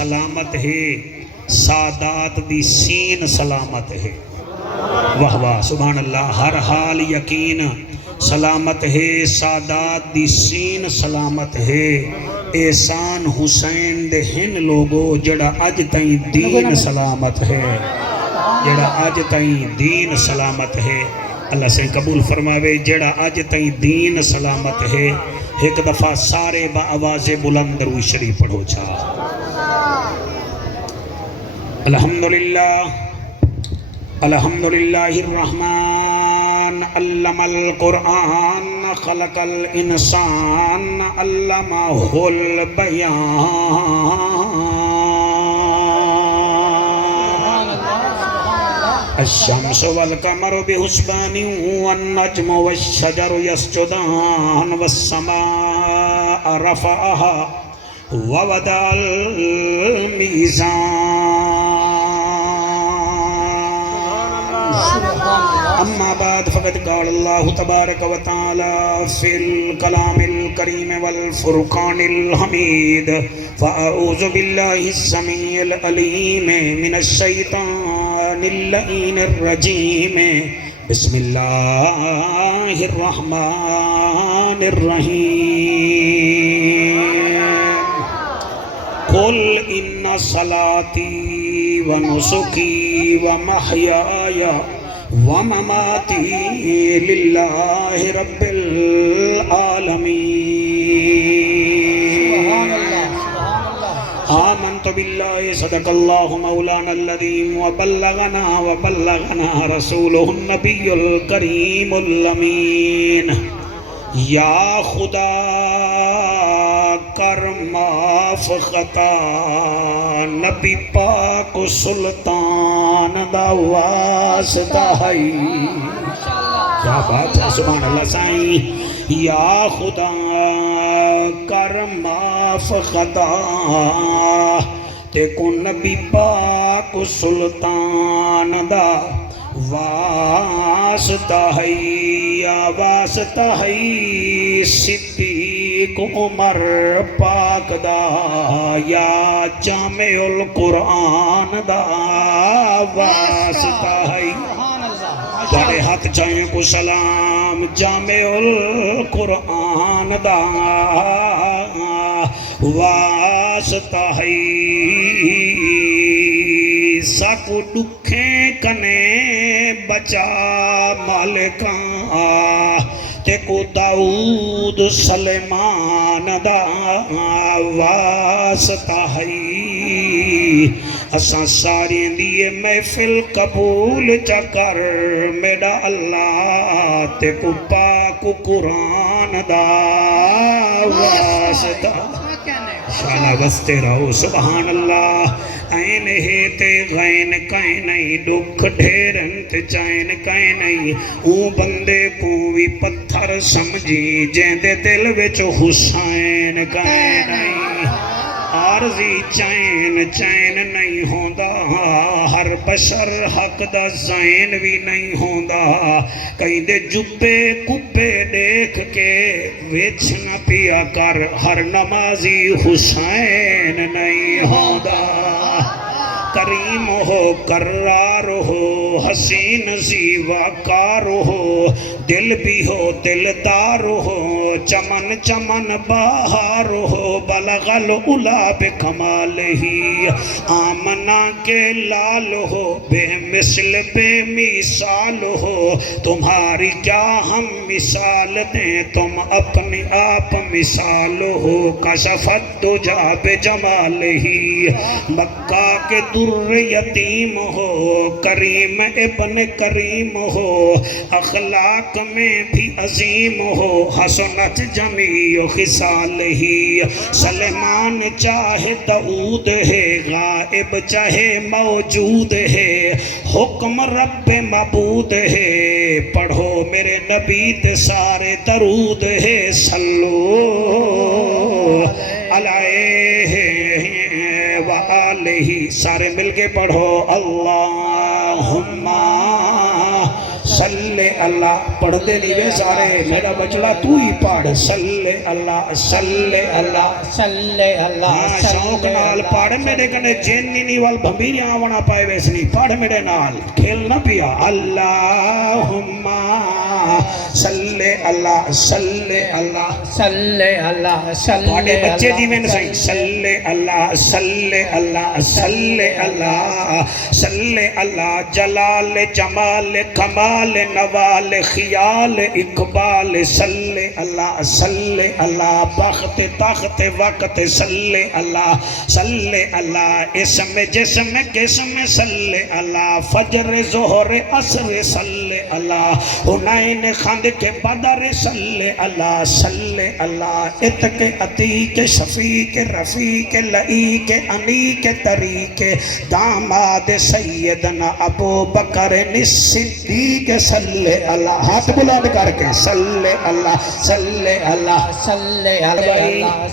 سلامت ہے، سادات دی سین سلامت ہے۔ واہ واہ سبحان اللہ، ہر حال یقین سلامت ہے، سادات دی سین سلامت ہے۔ احسان حسین دے ہن لوگو جڑا اج تائیں دین سلامت ہے، جڑا اج تائیں دین سلامت ہے۔ اللہ سے قبول فرماوے جڑا اج تائیں دین سلامت ہے۔ ایک دفعہ سارے با آواز بلند روی شریف پڑھو چھا۔ الحمدللہ الحمدللہ الرحمن علم القرآن خلق الانسان علمہ البیان الشمس والقمر بحسبان والنجم والشجر يسجدان والسماء رفعها ووضع الميزان اما بعد فقد قال الله تبارك وتعالى في الكلام الكريم والفرقان الحميد فأعوذ بالله السميع العليم من الشيطان اللعين الرجيم بسم الله الرحمن الرحيم قل إن صلاتي ونسكي ومحياي ومماتي لله رب العالمين آمنت بالله صدق الله مولانا الذي وبلغنا رسوله النبي الكريم الأمين یا خدا کر معاف خطا نبی پاک سلطان دا واسطہ ہے۔ کیا بات ہے سبحان اللہ سائیں۔ یا خدا کر معاف خطا تے کو نبی پاک سلطان دا واسطہ ہے، یا واسطہ ہے صدیق عمر پاک دا، یا جامع القرآن دا واسطہ ہے۔ بڑے حق چاہیں کو سلام جامع القرآن دا واسطہ ہے۔ ساکو دکھیں کنے بچا مالکاں تے کو داؤد سلیمان دا واسطہ ہے۔ اساں سارے دیئے محفل قبول چکر میرا اللہ تے کو پاک قرآن دا واسطہ۔ شانہ بستے رہو سبحان اللہ۔ این ہے تے غین کائیں نہیں، دکھ ڈھیرنت چائن کائیں نہیں، اون بندے کو بھی پتھر سمجھی جین دے دل وچ حسین کائیں نہیں۔ عارضی چین نہیں ہوندا، ہر بشر حق دا زین بھی نہیں ہوندا، کہیں دے جبے کبے دیکھ کے وچ نہ پیا کر، ہر نمازی حسین نہیں ہوندا۔ کریم ہو کرار ہو حسین زیوکار ہو، دل بھی ہو دلدار ہو، چمن چمن بہار ہو، بلغ العلا بکمالہی آمنہ کے لال ہو، بے مثل بے مثال ہو، تمہاری کیا ہم مثال دیں، تم اپنی آپ مثال ہو، کشفت دجا بجمالہی مکہ کے در یتیم ہو، کریم ابن کریم ہو، اخلاق میں بھی عظیم ہو، حسنت جمیع خصال ہی، سلیمان چاہے داؤد ہے، غائب چاہے موجود ہے، حکم رب معبود ہے، پڑھو میرے نبی تے سارے درود ہے، صلو علیہ وآلہ، سارے مل کے پڑھو اللہم صلی صلی اللہ پڑھتے نہیں وے سارے میرا بچڑا تو ہی پڑھ صلی اللہ صلی اللہ صلی اللہ ہاں شوق نال پڑھ میرے کنے جینی نہیں وال بھمبیریاں آونا پائے ویسنی پڑھ میرے نال کھیل نہ پیا اللہم صلی اللہ صلی اللہ صلی اللہ تواڈے صلی بچے جی میں اللہ صحیح صلی اللہ صلی اللہ صلی اللہ صلی اللہ جلال جمال کمال نوال خیال اقبال صلی اللہ بخت تخت وقت صلی اللہ اسم جسم قسم صلی اللہ فجر ظہر عصر صلی اللہ حنین خند کے بدر صلی اللہ اتق عتیق شفیق رفیق لعیق انیق طریق داماد سیدنا ابو بکر صدیق صلی اللہ ہاتھ بلند کر کے صلی اللہ صلی اللہ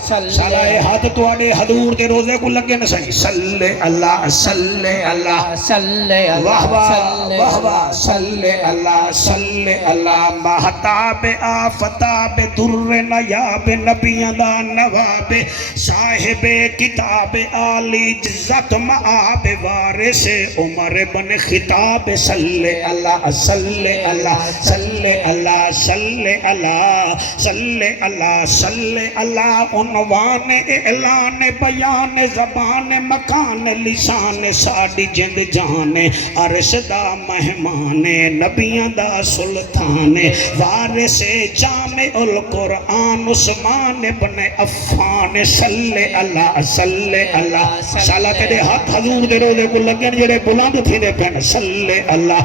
سالائے ہاتھ تواڈے حضور دے روزے کو لگے نہ صحیح صلی اللہ صلی واہ واہ اللہ واہ واہ صلی اللہ مہتاب آفتاب در نیاب نبیاں دا نواب صاحب کتاب عالی جزت معاب وارث عمر بن خطاب صلی اللہ صلی اللہ صلی اللہ صلی اللہ صلی اللہ صلی اللہ عنوان اعلان بیان زبان مکان لسان ساڑی جند جان عرش دا مہمان نبیاں دا سلطان وارث جامع القرآن عثمان بن عفان صلی اللہ سالہ تیرے ہاتھ حضور دے روزے کو لگن جڑے بلند تھی دے پہن صلی اللہ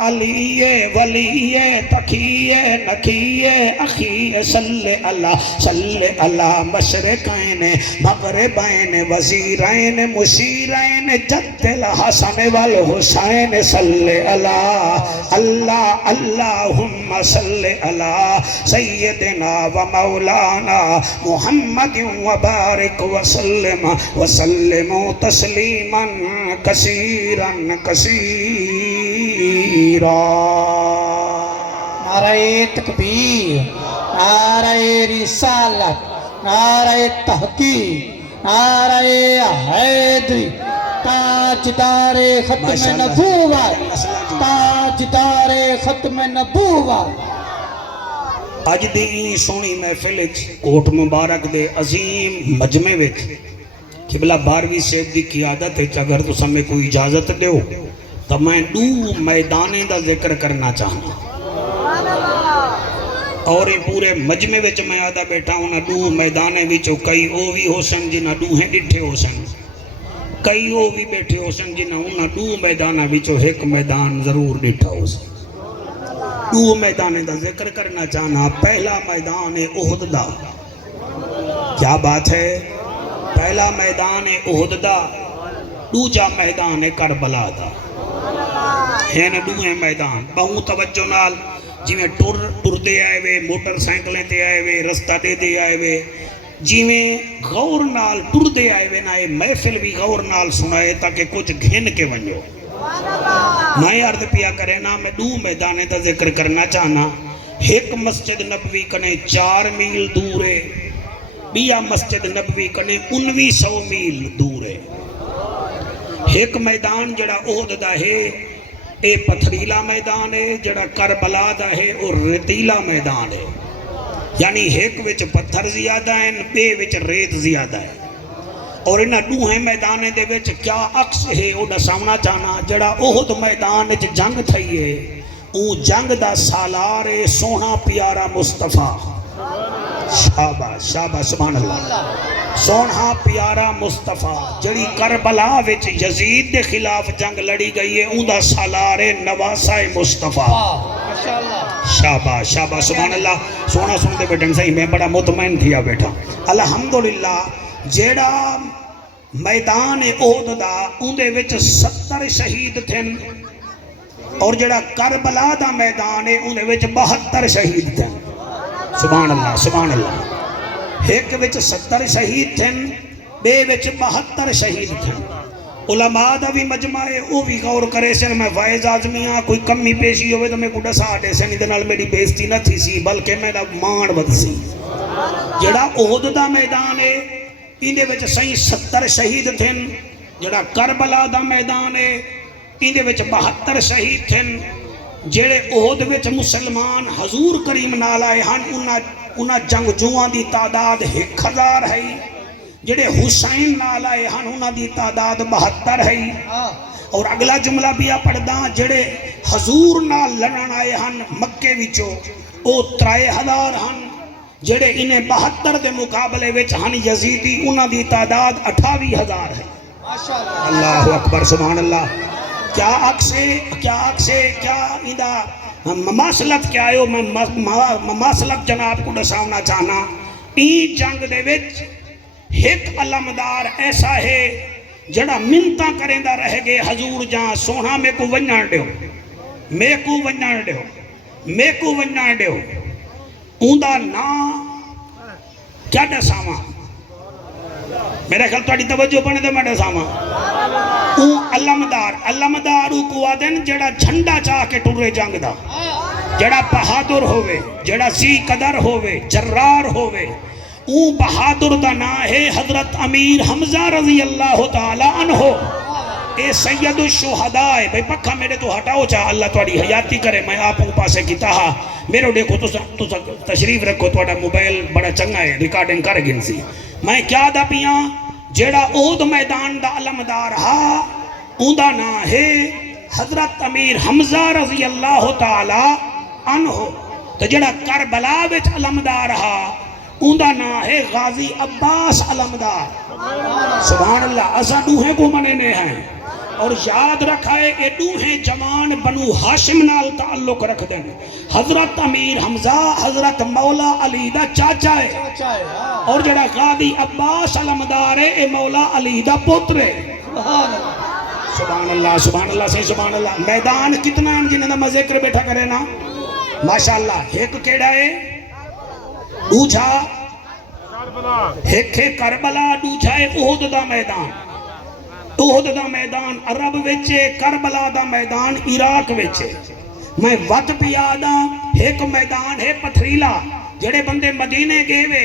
علی ولی تقی نقی اخی صلی اللہ مشرقین مغربین وزیرین مشیرین جد الحسن والحسین صلی اللہ اللہم صلی اللہ سیدنا و مولانا محمد وبارک وسلم تسلیما کثیرا کثیرا نعرہ تکبیر نعرہ رسالت نعرہ تحقیق نعرہ حیدری تاجدار ختم نبوت تاجدار ختم نبوت اج دی سونی محفل کوٹ مبارک دے عظیم مجمع وچ قبلہ 12ویں صاحب دی قیادت ہے اگر تو سمیں کوئی اجازت دیو تو میں دو میدانے دا ذکر کرنا چاہنا اور یہ پورے مجمع وچ میں آدھا بیٹھا ہوں دو میدانے وچ کئی او بھی ہو سن جنہ دو ہیں ڈٹھے ہو سن کئی او بھی بیٹھے ہو سن جنہ انہاں دو میدانہ وچ ایک میدان ضرور ڈٹھا ہو سن دو میدانے دا ذکر کرنا چاہنا پہلا میدان احد دا کیا بات ہے پہلا میدان احد دا دوجا میدان کربلا دا ہیں دوئے میدان بہوں توجہ نال جی میں ٹر دے آئے وے موٹر سائیکلیں تے آئے وے رستہ دے آئے وے جی میں غور نال ٹر دے آئے وے نائے محفل بھی غور نال سنائے تاکہ کچھ گھن کے ونجو میں عرض پیا کرے نا میں دو میدانے دا ذکر کرنا چاہنا ایک مسجد نبوی کنے 4 میل دور ہے بیا مسجد نبوی کنے 1900 میل دور ہے ایک میدان جڑا احد دا ہے اے پتھریلا میدان ہے جڑا کربلا دا ہے اور ریتیلا میدان ہے یعنی ایک وچ پتھر زیادہ ہیں بے وچ ریت زیادہ ہے اور انہاں دوہیں میدانے دے وچ کیا عکس ہے او دساونا چاہنا جڑا احد میدان وچ جنگ تھئی ہے او جنگ دا سالار سونا پیارا مصطفیٰ شاباش شاباش سبحان اللہ سونا پیارا مصطفیٰ جڑی کربلا وچ یزید دے خلاف جنگ لڑی گئی ہے اون دا سالار نواسہ مصطفیٰ شاباش شاباش سبحان اللہ سونا سنتے بیٹھن صحیح میں بڑا مطمئن تھیا بیٹھا الحمدللہ جیڑا میدان احد دا اون دے وچ 70 شہید تھے اور جڑا کربلا دا میدان ہے اون دے وچ 72 شہید تھے سبحان اللہ سبحان اللہ ایک وچ 70 شہید تھے بے وچ 72 شہید تھے علماء دا بھی مجمع ہے وہ بھی غور کرے سن میں وائز آزمیاں کوئی کمی پیشی ہوئے تو میں کو ڈسا دے سن ادھنال میری بیستی نہ تھی سی بلکہ میرا مان بد سی جڑا احد دا میدان ہے اندے وچ سہی 70 شہید تھن جڑا کربلا دا میدان ہے اندے وچ 72 شہید تھن جڑے احد وچ مسلمان حضور کریم نال آئے ہن انہاں جنگجوؤں دی تعداد 1000 ہے جڑے حسین نال آئے ہن انہاں دی تعداد 72 ہے اور اگلا جملہ بھی آ پڑھدا جڑے حضور نال لڑن آئے ہن مکے وچوں او 3000 ہن جڑے انہیں 72 دے مقابلے وچ ہن یزیدی انہاں دی تعداد 28000 ہے اللہ اکبر سبحان اللہ کیا عکسے کیا اندہ مماثلت کیا ہے میں مماثلت جناب کو دساونا چاہنا این جنگ دے وچ ایک علمدار ایسا ہے جڑا منتاں کریں دا رہ گئے حضور جہاں سونا میں کو ونجان دیو اوندا نا کیا دساواں میرے خیال تھوڑی توجہ پڑھنے دے میں دساواں اون علمدار کو آدن جڑا جھنڈا چاہ کے ٹورے جنگ دا جڑا بہادر ہوئے جڑا سی قدر ہوئے جرار ہوئے اون بہادر دا نا ہے حضرت امیر حمزہ رضی اللہ تعالیٰ عنہ اے سید الشہداء ہے بھئی پکھا میرے تو ہٹاؤ چاہ اللہ توڑی حیاتی کرے میں آپ کو پاسے کی تاہا میرے دیکھو تو تشریف رکھو توڑا موبائل بڑا چنگا ہے ریکارڈنگ کر گن سی میں کیا دا پیاں جیڑا احد میدان دا علمدار ہا اون دا نا ہے حضرت امیر حمزہ رضی اللہ تعالیٰ عنہ تو جیڑا کربلا وچ علمدار ہا اون دا نا ہے غازی عباس علمدار سبحان اللہ اسا دوہیں کو مننے ہیں اور یاد رکھا ہے یہ دوہیں جوان بنو ہاشم نال تعلق رکھ دیں حضرت امیر حمزہ حضرت مولا علی دا چاچا ہے اور جڑا غازی عباس علمدار ہے اے مولا علی دا پتر ہے سبحان اللہ سے سبحان اللہ میدان کتنا ہے جنہیں میں ذکر بیٹھا کرے نا ماشاءاللہ ایک کیڑا ہے دوجھا ایک ہے کربلا دوجھا ہے احد دا میدان احد دا میدان عرب وچے کربلا دا میدان عراق وچے میں وقت پہ یادا ایک میدان ہے پتھریلا جڑے بندے مدینے گئے وے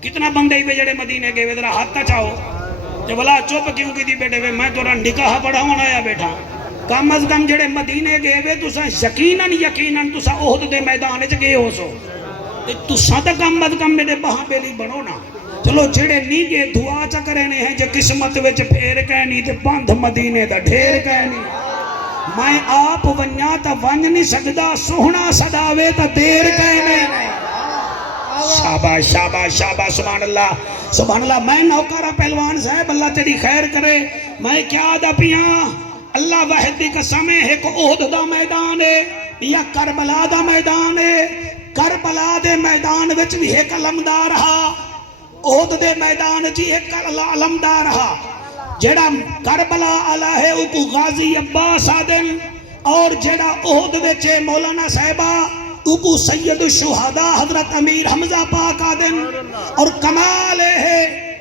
کتنا بندے ہوئے جڑے مدینے گئے وے ذرا ہاتھ چاہو جو بلا چوپ کیوں کی دی بیٹھے وے میں تو رہا نکاح پڑھاؤں آیا بیٹھا کم از کم جڑے مدینے گئے وے تو سا یقیناً تو سا احد دے میدان چ گئے ہو سو تو سا تا کم از کم میرے بہاں بیلی بنو نا چلو جڑے نہیں گئے دعا چا کرنے ہیں جو قسمت وچ پھیر کہنی تے بند مدینے دا ڈھیر کہنی میں آپ ونیا تا ونج نہیں سکدا سوہنا صداوے تا دیر کہنے شاباش سبحان اللہ میں نوکرہ پہلوان صاحب اللہ تیری خیر کرے میں کیا دا پیاں اللہ واحد دی قسم ہے ایک احد دا میدان ہے یا کربلا دا میدان ہے کربلا دے میدان وچ بھی ایک علمدار ہا احد دے میدان جی ایک علمدار ہا جڑا کربلا علا ہے اوکو غازی عباس آدن اور جڑا احد وچے مولانا صاحبہ اوکو سید الشہداء حضرت امیر حمزہ پاک آدن اور کمال ہے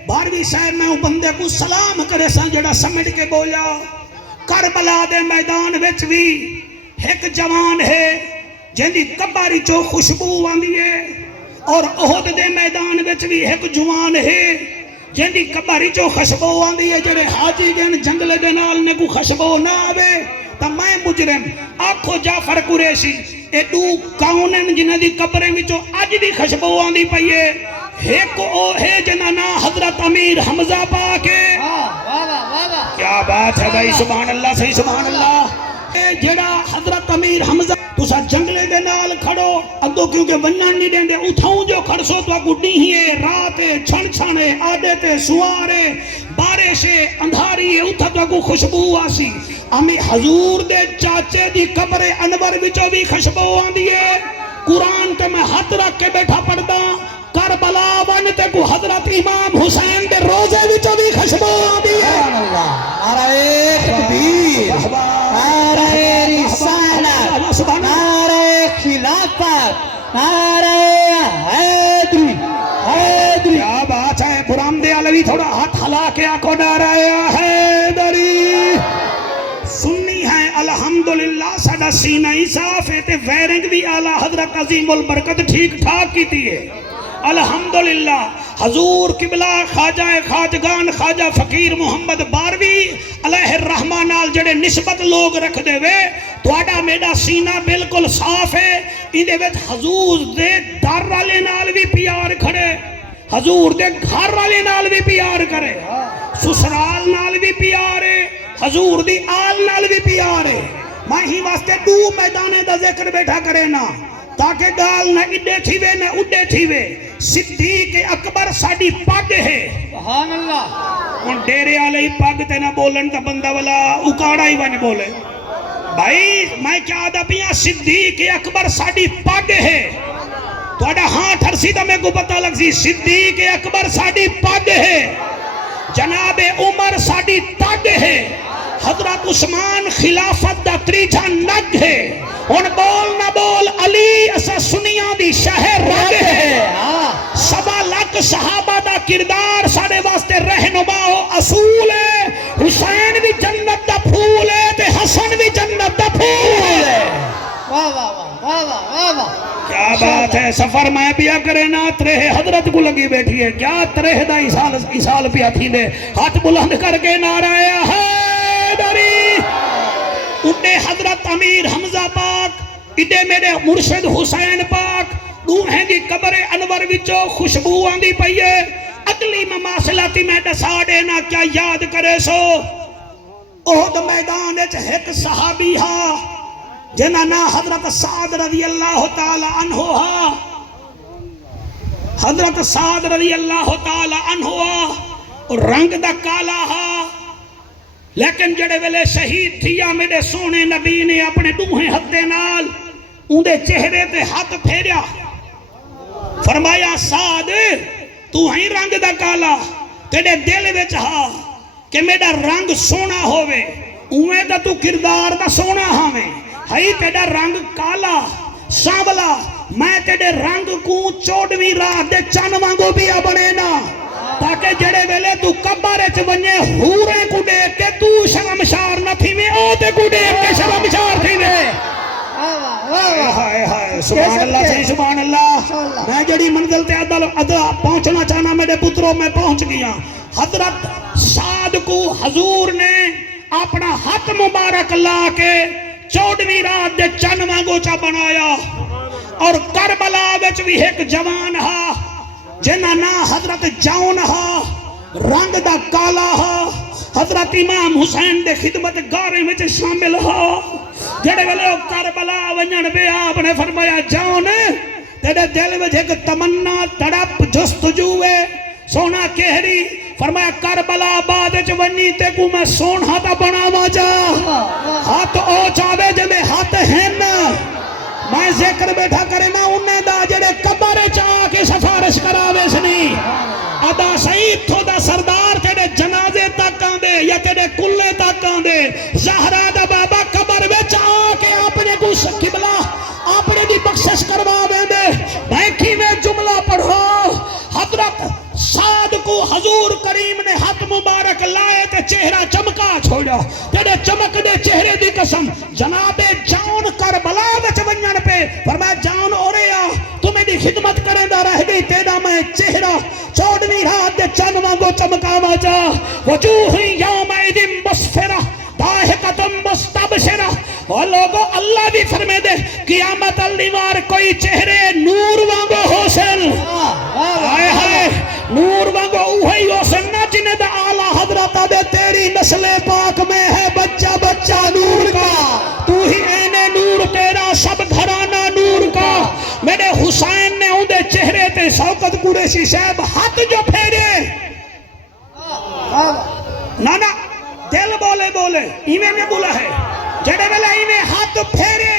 بارہویں صاحب میں بندے کو سلام کرے سا جڑا سمجھ کے بولا کربلا دے میدان وچ بھی ایک جوان ہے جن دی کباری چو خوشبو آندی ہے اور احد دے میدان وچ بھی ایک جوان ہے جن دی کباری چو خوشبو آندی ہے جڑے حاجی گن جنگل دے نال نے کو خوشبو نہ آوے تا میں مجرم آکھو جعفر قریشی اے دو کونن جنہ دی کبریں وچوں اج دی خوشبو آندی پئی ہے ایک او ہے جنہ نا حضرت امیر حمزہ پاک ہے کیا بات ہے بھائی سبحان اللہ صحیح سبحان اللہ اے جڑا حضرت امیر حمزہ تسا جنگلے دے نال کھڑو اگو کیونکہ ونن نہیں دیں دے اتھاؤں جو کھڑسو تو اگو ڈیہیے راتے چھن چھنے آدے تے سوارے بارشے اندھاری اتھا تو اگو خوشبو آسی ہمیں حضور دے چاچے دی قبر انور وچو بھی خوشبو آندی ہے قرآن تے میں ہاتھ رکھ کے بیٹھا پڑھدا کربلا ون تے کو حضرت امام حسین دے روزے وچو بھی خوشبو آندی ہے نعرہ تکبیر نعرہ رسالت نعرہ خلافت نعرہ حیدری کیا بات ہے برام دے علوی تھوڑا ہاتھ ہلا کے آکو نعرہ حیدری الحمدللہ ساڈا سینہ ہی صاف ہے تے ویرنگ بھی اعلیٰ حضرت عظیم البرکت ٹھیک ٹھاک کیتی ہے الحمدللہ حضور قبلہ خواجہ خواجگان خواجہ فقیر محمد باروی علیہ الرحمہ نال جڑے نسبت لوگ رکھ دے وے تواڈا میڈا سینہ بالکل صاف ہے اندے وچ حضور دے در والے نال بھی پیار کھڑے حضور دے گھر والے نال بھی پیار کرے سسرال نال بھی پیار ہے حضور دی آل نال بھی پیار ہے میں ہی واسطے دو میدانے دا ذکر بیٹھا کرے نا تاکہ گال نہ اڈے تھی وے نہ اڈے تھی وے صدیق اکبر ساڑی پگ ہے سبحان اللہ ان ڈیرے آلے پگ تے نہ بولن تا بندہ والا اکاڑا ہی بن بولے بھائی میں کیا دا پیا صدیق اکبر ساڑی پگ ہے تو اڈا ہاں ٹھرسی دا میں کو پتہ لگ سی صدیق اکبر ساڑی پگ ہے جناب عمر ساڑی تگ ہے حضرت عثمان خلافت دا تریجا نگ ہے ان بول نہ بول علی اسا سنیاں دی شہر رگ ہے سوا لاکھ صحابہ دا کردار ساڑے واسطے رہنما و اصول ہے حسین بھی جنت دا پھول ہے تے حسن بھی جنت دا پھول ہے واہ واہ واہ واہ واہ کیا بات ہے سفر میں پیا کرے نا ترہ حضرت کو لگی بیٹھی ہے کیا ترہ دا اسال پیا تھی دے ہاتھ بلند کر کے نعرہ حیدری اڈے حضرت امیر حمزہ پاک اڈے میرے مرشد حسین پاک دوہیں دی قبر انور وچو خوشبو آندی پئیے اگلی مماثلاتی میں ڈساڑے نا کیا یاد کرے سو احد میدان اچھ ایک صحابی ہا جنہ نا حضرت سعد رضی اللہ تعالی عنہ ہا حضرت سعد رضی اللہ تعالی عنہ ہا اور رنگ دا کالا ہا لیکن جڑے ویلے شہید تھیا میرے سونے نبی نے اپنے دوہیں ہتھے نال اندے چہرے تے ہاتھ پھیریا فرمایا سعد تو ہی رنگ دا کالا تیرے دل وچ ہا کہ میرا رنگ سونا ہوئے اوے دا تو کردار دا سونا ہاویں ہائی تیرا رنگ کالا سانولا میں تیرے رنگ کو چوڑویں رات دے چن وانگو بھی بنے نا تاکہ جڑے ویلے تو کبارے چ ونجے ہورے کو دیکھ کے تو شرمشار نہ تھی میں او تے کو دیکھ کے شرمشار تھی میں سبحان اللہ صحیح سبحان اللہ میں جڑی منزل تے ادا پہنچنا چاہنا میرے پتروں میں پہنچ گیا حضرت سعد کو حضور نے اپنا ہاتھ مبارک لا کے 14ویں رات دے چن وانگو چا بنایا اور کربلا وچ بھی ایک جوان ہا جنہ نا حضرت جاؤن ہا رنگ دا کالا ہا حضرت امام حسین دے خدمت گارے میں شامل ہا جڑے ویلے کربلا ونجن بے آپ نے فرمایا جاؤن تیرے دل میں ایک تمنا تڑپ جستجوے سونا کہری فرمایا کربلا بعد ونی تے کو میں سونا تا بنا ماجا ہاتھ او چاوے جمیں ہاتھ ہیں میں ذکر بیٹھا کرے میں انہیں دا جڑے کبارے چاہ کے سفارش کراوے سنی ادا سعید تھو دا سردار تیرے جنازے تک آندے یا تیرے کلے تک آندے زہرہ دا بابا قبر میں چاہ کے اپنے کو قبلہ اپنے دی بخشش کروا دے بیٹھی میں جملہ پڑھو حضرت سعد کو حضور کریم نے ہاتھ مبارک لائے تے چہرہ چمکا چھوڑا تیرے چمک دے چہرے دی قسم جناب جاؤن کربلا وچ ونجن پہ فرمایا جاؤن اوریا تو میری خدمت کریں دا رہ گئی تیرا میں چہرہ 14ویں رات دے چن وانگو چمکاوا جا وجوہ یومئذ مسفرہ ضاحکۃ مستبشرہ اور لوگوں اللہ بھی فرمے دے قیامت النوار کوئی چہرے نور وانگو حسن آئے ہائے نور وانگو اوہی حسن نہ جنہیں دا آلہ حضرت دے تیری نسل پاک میں ہے بچہ بچہ نور کا تو ہی اینے نور تیرا سب گھرانہ نور کا میرے حسین نے اندے چہرے تے شوکت قریشی صاحب ہاتھ جو پھیرے نانا دل بولے بولے ایویں میں بولا ہے جڑے ویلے ایویں ہاتھ پھیرے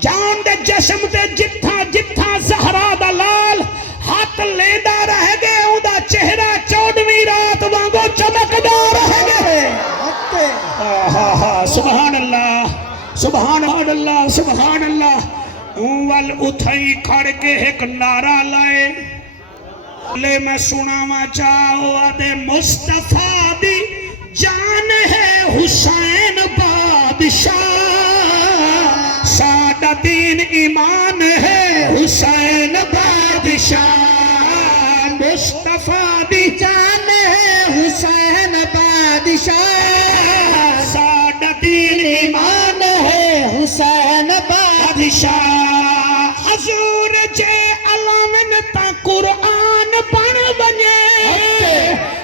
جان دے جسم تے جتھاں جتھاں زہرا دا لال ہاتھ لیندہ رہ گئے اوندا چہرہ 14ویں رات وانگو چمکدا رہ گئے سبحان اللہ سبحان اللہ سبحان اللہ اول اتھائی کھڑ کے ایک نعرہ لائے لے میں سناوا چاہو آدھے مصطفیٰ دی جان ہے حسین بادشاہ دین ایمان ہے حسین بادشاہ مصطفیٰ دی جان ہے حسین بادشاہ ساڈا دین ایمان ہے حسین بادشاہ حضور جے علامن تا قرآن بن بنے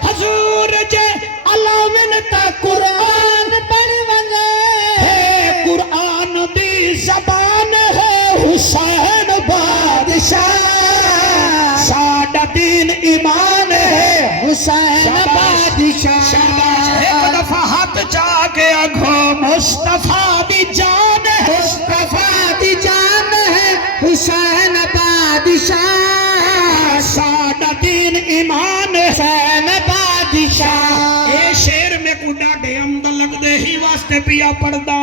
حضور جے علامن تا قرآن بن بنے قرآن دی زبان ہے حسین بادشاہ ساڈا دین ایمان ہے حسین بادشاہ ایک دفعہ ہاتھ جا کے آگو مصطفیٰ دی جان ہے مصطفیٰ دی جان ہے حسین بادشاہ ساڈا دین ایمان ہے حسین بادشاہ اے شیر میں کو ڈاڈے امدل لگ دے ہی واسطے پیا پڑدا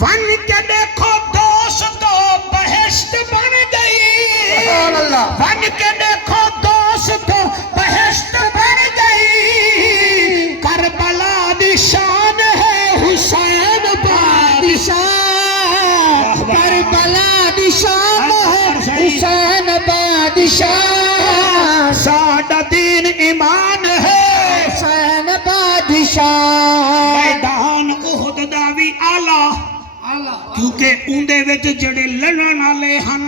ون کے دیکھو دوستو بہشت بن گئی سبحان اللہ ون کے دیکھو دوستو بہشت بن گئی کربلا دی شان ہے حسین بادشاہ کربلا دی شان ہے حسین بادشاہ ساڈا دین ایمان ہے حسین بادشاہ میدان احد دا وی آلہ کیونکہ اندے وچ جڑے لڑن والے ہن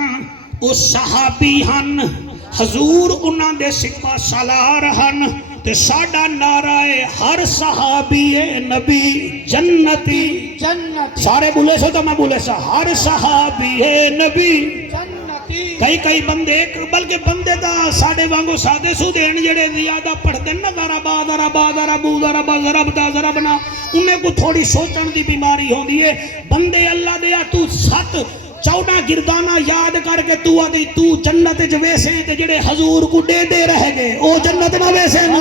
او صحابی ہن حضور انہاں دے سپاہ سالار ہن تے ساڈا نعرہ ہے ہر صحابی نبی جنتی جنتی سارے بولے سو تو میں بولے سا ہر صحابی نبی جنتی کئی بندے بلکہ بندے دا ساڑے وانگو سادے سو دین جڑے زیادہ پڑھ دیں نا ذرا ضربنا انہیں کو تھوڑی سوچن دی بیماری ہوں دی ہے بندے اللہ دیا تو 7-14 گردانہ یاد کر کے تو آدھی تو جنت جویسے تے جڑے حضور کو دے رہ گئے او جنت نہ ویسے نا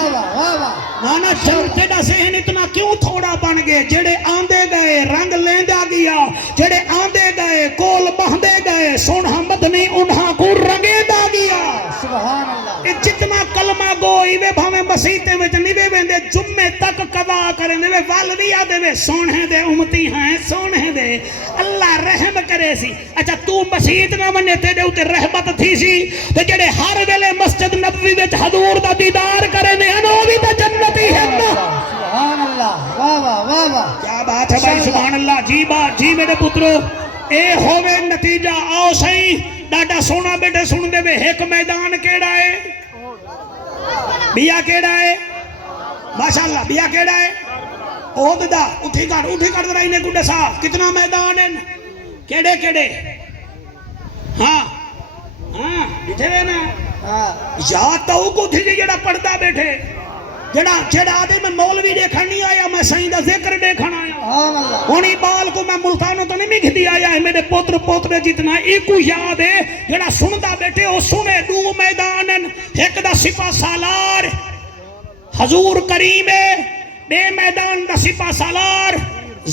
جنت دا ذہن اتنا کیوں تھوڑا بن گئے جڑے آندے گئے رنگ لیندہ گیا جڑے آندے گئے کول بہندے گئے سونہ مدنی انہاں کو رنگے دا گیا سبحان اللہ جتنا کلمہ گوئی وے بھامے مسیحتے وے جنیوے ویندے جمعے تک قضا کریں دے وے والوی آدے وے سونے دے امتی ہیں سونے دے اللہ رحم کرے سی اچھا تو مسیحت نہ منے تے دے اتے رحمت تھی سی تے جڑے ہر ویلے مسجد نبوی وچ حضور دا دیدار کریں دے انہوں بھی تا جنتی ہے سبحان اللہ واہ واہ واہ واہ کیا بات ہے بھائی سبحان اللہ جی میرے پترو اے ہوئے نتیجہ آؤ صحیح ڈاٹا سونا بیٹے سن دے وے ایک میدان کیڑا ہے بیا کیڑا ہے ماشاءاللہ بیا کیڑا ہے اوہد دا اٹھی کر ذرا انہیں گڈے صاحب کتنا میدان ہے کیڑے ہاں بیٹھے ہوئے نا یا تو کو تھی جڑا پڑھتا بیٹھے جڑا آدھے میں مولوی دیکھن نہیں آیا میں سائیں دا ذکر دیکھن آیا ہونی بال کو میں ملتانوں تو نہیں مکھ دی آیا ہے میرے پوتر جتنا ایکو یاد ہے جڑا سندا بیٹھے او سنے دو میدانن ایک دا سپاہ سالار حضور کریم بے میدان دا سپاہ سالار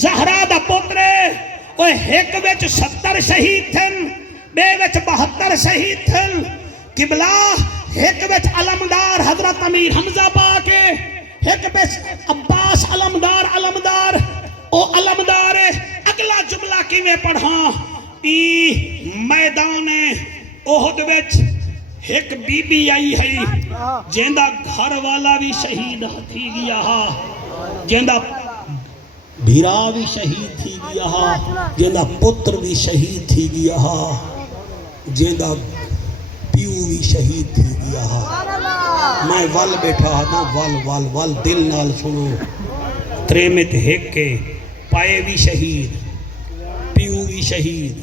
زہرا دا پوترے اوہ ایک وچ 70 شہید تھن بے وچ 72 شہید تھن قبلہ ایک وچ علمدار حضرت امیر حمزہ پاکے ایک وچ عباس علمدار او علمدار اگلا جملہ کی میں پڑھاں ای میدان احد وچ ایک بی بی آئی ہے جیندہ گھر والا بھی شہید تھی گیا جیندہ بھیرا بھی شہید تھی گیا جیندہ پتر بھی شہید تھی گیا جیندہ پیو بھی شہید تھی گیا میں وال بیٹھا نا وال دل نال سنو تریمت ہیک کے پائے بھی شہید پیو بھی شہید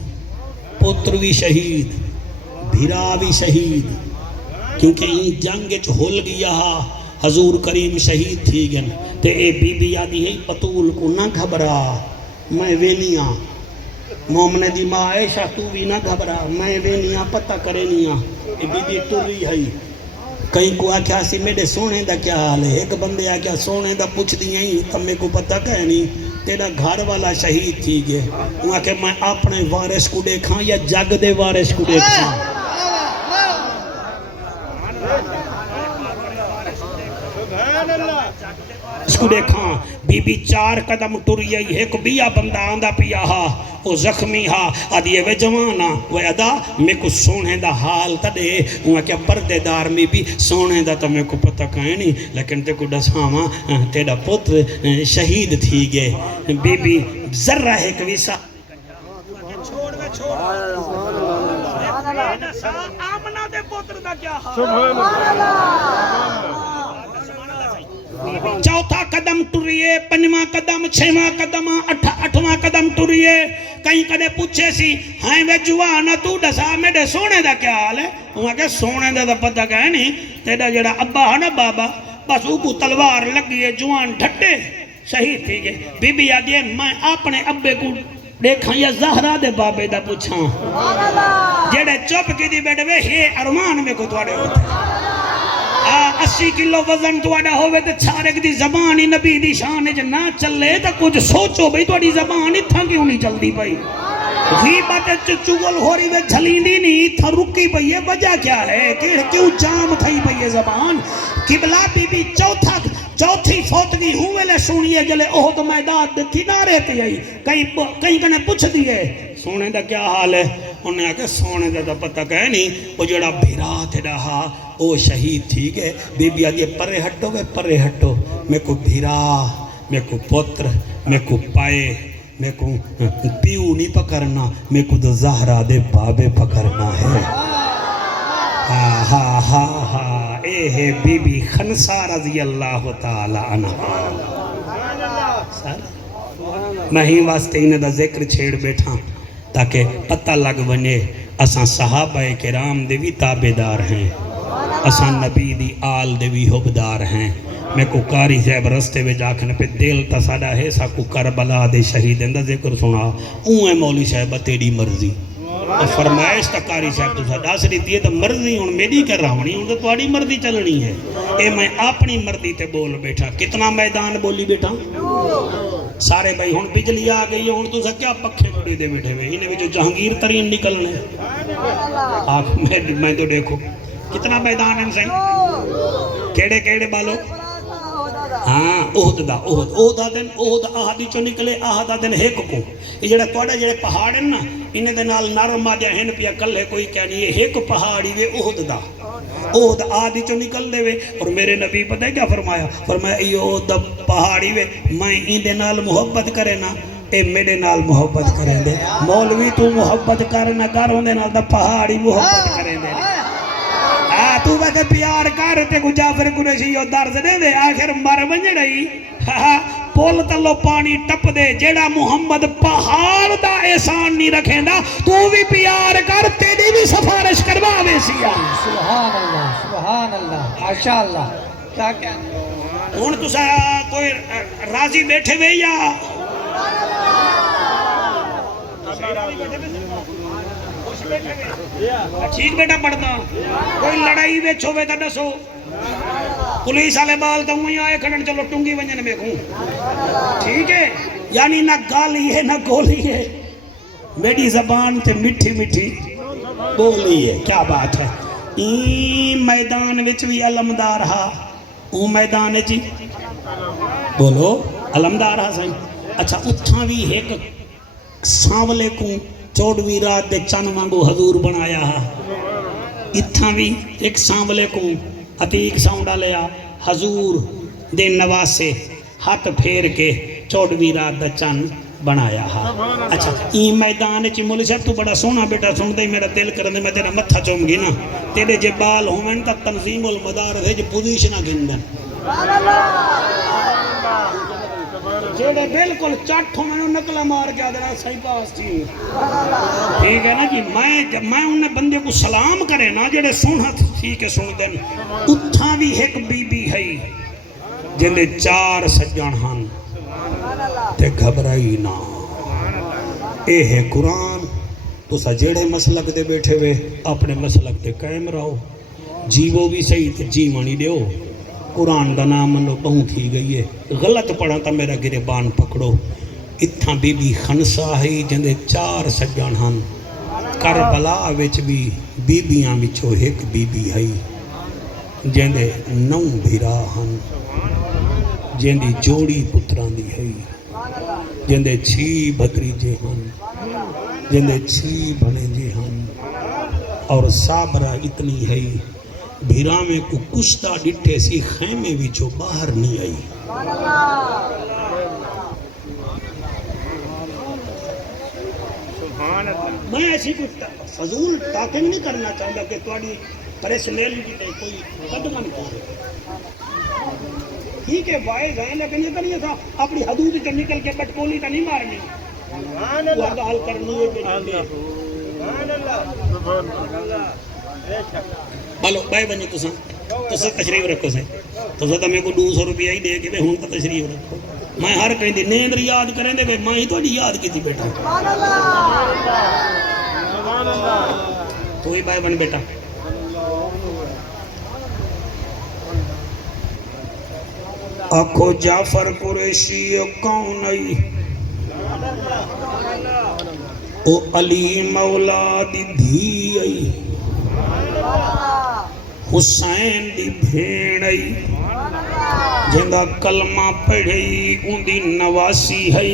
پتر بھی شہید بھیرا بھی شہید کیونکہ یہ جنگ ہل گیا حضور کریم شہید تھی گن تے اے بی بی آدھی ہے بطول کو نہ گھبرا میں وینیاں مومنے دی ماں عائشہ تو بھی نہ گھبرا میں وینیاں پتہ کرے نیاں اے بی بی ٹوری ہے کہیں کو آکھیا سی میرے سونے دا کیا حال ہے ایک بندے آکھیا سونے دا پوچھ دیا ہی تم میں کو پتہ کہہ نہیں تیرا گھر والا شہید تھی گئے وہاں کہ میں اپنے وارث کو دیکھاں یا جگ دے وارث کو دیکھاں اس کو دیکھاں بی بی 4 قدم ٹری آئی ایک بیا بندہ آندہ پیا ہا وہ زخمی ہا آدھیے وے جوانا وہ ادا میں کو سونے دا حال تا دے وہاں کیا پردے دار میں بھی سونے دا تا میں کو پتہ کہیں نہیں لیکن تے کو دساما تیڑا پتر شہید تھی گئے بی بی ذرہ ایک ویسا آمنہ دے پتر دا کیا حال چوتھا قدم ٹریے پنجواں قدم چھواں قدم اٹھواں قدم ٹریے کہیں کدے پوچھے سی ہائیں وے جوانا تو دسا میرے سونے دا کیا حال ہے وہاں کہ سونے دا پتہ کہیں نہیں تیرا جڑا ابا ہے نا بابا بس وہ کو تلوار لگی ہے جوان ڈھٹے شہید تھی گئے بی بی آدھے میں اپنے ابے کو دیکھاں یا زہرہ دے بابے دا پوچھاں جڑے چپ کی دی بیٹھے وے یہ ارمان میں کو توڑے ہوتے 80 کلو وزن توڑا ہوئے تے چھارک دی زبانی نبی دی شان جا نہ چلے تا کچھ سوچو بھئی توڑی زبانی تھا کیوں نہیں چل دی بھئی غیبت چگل ہو رہی وے جھلین دی نہیں تھا رکی بھئی یہ وجہ کیا ہے کیوں جام تھائی بھئی یہ زبان قبلہ بی بی چوتھی فوتگی ہوئے لے سونیے جلے اہد میدان کنارے تے آئی کہیں کنے پوچھ دیئے سونے دا کیا حال ہے انہوں نے آکے سونے دا پتہ کہے نہیں وہ جڑا بھیرا تھے رہا وہ شہید تھی گئے بی بی آدھے پرے ہٹو وے پرے ہٹو میں کو بھیرا میں کو پتر میں کو پائے میں کو پیو نہیں پکرنا میں کو دو زہرہ دے بابے پکرنا ہے اے ہے بی بی خنسا رضی اللہ تعالی عنہ میں ہی واسطے انہیں دا ذکر چھیڑ بیٹھا تاکہ پتہ لگ بنے اساں صحابہ کرام دے بھی تابدار ہیں اساں نبی دی آل دے بھی حبدار ہیں میں کو قاری صاحب رستے میں جاکھنے پہ دل تا ساڑا ہے سا کو کربلا دے شہیدیں دا ذکر سنا اون ہے مولی صاحبہ تیری مرضی اور فرمائش تا قاری صاحب تو ساڑا سری دیئے تا مرضی ہون میری کر رہا ہونی ہون تو توڑی مرضی چلنی ہے اے میں اپنی مرضی تے بول بیٹھا کتنا میدان بولی بیٹھا سارے بھائی ہون بجلی آ گئی ہون تو سا کیا پکھے بڑے دے بیٹھے ہوئے انہیں بھی جو جہانگیر ترین نکلنے آپ میں تو دیکھو کتنا میدان ہے سہیں کیڑے کیڑے بالو ہاں اہد آہدی چو نکلے آہد دن ایک کو یہ جڑا توڑا جڑے پہاڑ ہیں نا انہیں دے نال نرم آجا ہیں پیا کل ہے کوئی کیا نہیں ہے ایک پہاڑی وے اہد آہدی چو نکل دے وے اور میرے نبی پتہ ہے کیا فرمایا یہ اہد پہاڑی وے میں ان دے نال محبت کرے نا اے میرے نال محبت کریں دے مولوی تو محبت کرنا کروں دے نال دا پہاڑی محبت کریں دے تو وقت پیار کرتے کو جعفر قریشی یو درز دے دے آخر مر بنج رہی پول تلو پانی ٹپ دے جیڑا محمد پہاڑ دا احسان نہیں رکھیں دا تو بھی پیار کرتے دی بھی سفارش کروا ویسیا سبحان اللہ ماشاءاللہ کیا کہنا ہون تو سا کوئی راضی بیٹھے ہوئے یا ٹھیک بیٹا پڑھتا کوئی لڑائی ویچ ہوئے تا دسو پولیس آلے بال تا ہوئی آئے کھڑن چلو ٹنگی ونجن میں کھوں ٹھیک ہے یعنی نہ گالی ہے نہ گولی ہے میری زبان تے مٹھی مٹھی بولی ہے کیا بات ہے این میدان وچ بھی علمدار ہا اون میدان جی بولو علمدار ہا سائیں اچھا اتھاں بھی ایک سانولے کو چوڑوی رات دے چن مانگو حضور بنایا ہا اتھاں بھی ایک سانولے کو عتیق ساؤنڈا لیا حضور دے نواسے ہاتھ پھیر کے چوڑوی رات دا چن بنایا ہا اچھا این میدان چی مولی صاحب تو بڑا سونا بیٹا سن دے میرا دل کرنے میں تیرا متھا چوم گی نا تیرے جے بال ہومن تا تنظیم المدار ہے جو پوزیشنہ گندن جیڑے بالکل چٹ ہوں میں نے نکلہ مار کے آدھرا صحیح پاس تھی ٹھیک ہے نا جی میں انہیں بندے کو سلام کرے نا جیڑے سونا تھی کہ سن دن اتھاں بھی ایک بی بی ہے جنہیں 4 سجن ہن تے گھبرائی نا اے ہے قرآن تو سا جیڑے مسلک دے بیٹھے ہوئے اپنے مسلک دے قائم رہو جیوو بھی صحیح تے جیوانی دیو قرآن دا نام منو بہوں تھی گئی ہے غلط پڑھا تا میرا گریبان پکڑو اتھاں بی بی خنسا ہے جندے 4 سجن ہن کربلا وچ بھی بیبیاں وچوں ایک بی بی ہے جیندے 9 بھیرا ہن جیندی جوڑی پتراں دی ہے جیندے 6 بھتریجے ہن جیندے 6 بھنیجے ہن اور صابرہ اتنی ہے بھیرا میں کو کشتہ ڈٹھے سی خیمے وچوں باہر نہیں آئی میں ایسی کوئی فضول ٹاکنگ نہیں کرنا چاہتا کہ تھوڑی پریسنیلٹی تے کوئی قدم نہیں کرے ٹھیک ہے وائز ہیں لیکن یہ کریے تھا اپنی حدود سے نکل کے بٹکولی تو نہیں مارنی وہ حال کرنی ہے بلو بھائی بنی تو تشریف رکھو سائیں تو میں کو 200 روپیہ ہی دے کے ہوں تو تشریف رکھو میں ہر کہیں دی نیندر یاد کریں دے میں ہی تو یاد کی تھی بیٹا تو ہی بھائی بن بیٹا آکھو جعفر قریشی کون ای او علی مولا دی دھی ای حسین دی بھیڑ ای جندہ کلمہ پڑھئی ان دی نواسی ہے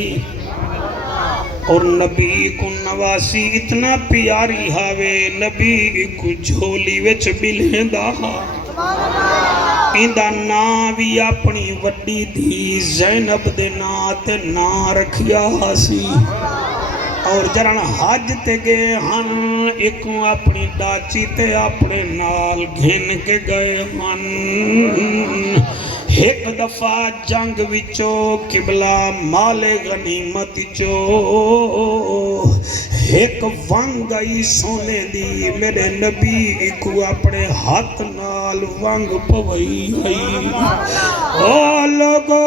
اور نبی کو نواسی اتنا پیاری ہاوے نبی کو جھولی وچ بلہندہ ہا اندہ نا بھی اپنی وڈی تھی زینب دے نات نا رکھیا سی اور جران حج تے گئے ہن ایکوں اپنی ڈاچی تے اپنے نال گھن کے گئے ہن ایک دفعہ جنگ وچو قبلہ مال غنیمت چو ایک ونگ آئی سونے دی میرے نبی کو اپنے ہاتھ نال ونگ پوئی آئی او لوگو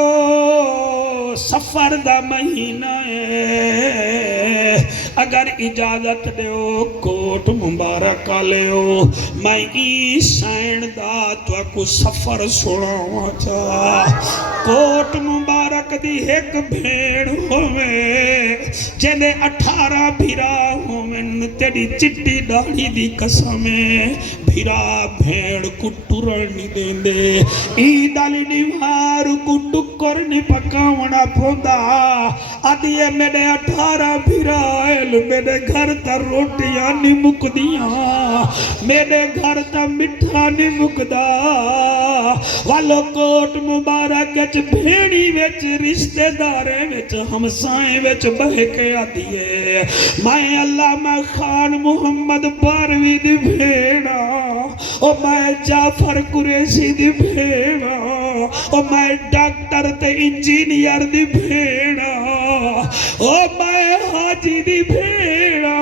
سفر دا مہینہ ہے اگر اجازت دیو کوٹ مبارک لیو میں سین دا تو کو سفر سناواں چا کوٹ مبارک دی ایک بھیڑ ہوئے جنے 18 بھیرا ہوئے تیری چٹی داڑھی دی قسمیں بھیرا بھیڑ کو ٹرن نہیں دیں دے عید علی نیوار کو ٹکر نہیں پکاونا پوندا آدھیے میرے 18 بھیرا میرے گھر تا روٹیاں نہیں مکدیاں میرے گھر تا مٹھا نہیں مکدا والو کوٹ مبارک وچ بھیڑی وچ رشتے دارے وچ ہمسائیں وچ بہ کے آدھیے میں علامہ خان محمد باروی دی بھیڑا او میں جعفر قریشی دی بھیڑا او میں ڈاکٹر تے انجینئر دی بھیڑا او میں حاجی دی بھیڑا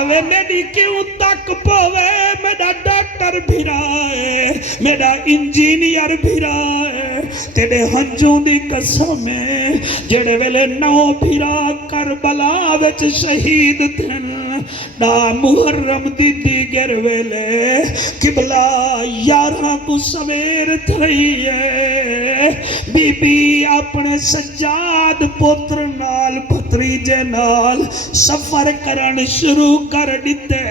اوے میری کیوں تک پوے میرا ڈاکٹر بھیرائے میرا انجینئر بھیرائے تیرے ہنجوں دی قسمیں جڑے ویلے 9 بھیرا کربلا وچ شہید تھن نا محرم دی دیگر ویلے قبلہ 11 کو سویر تھئیے بی بی اپنے سجاد پتر نال بھتریجے نال سفر کرن شروع کر دیتے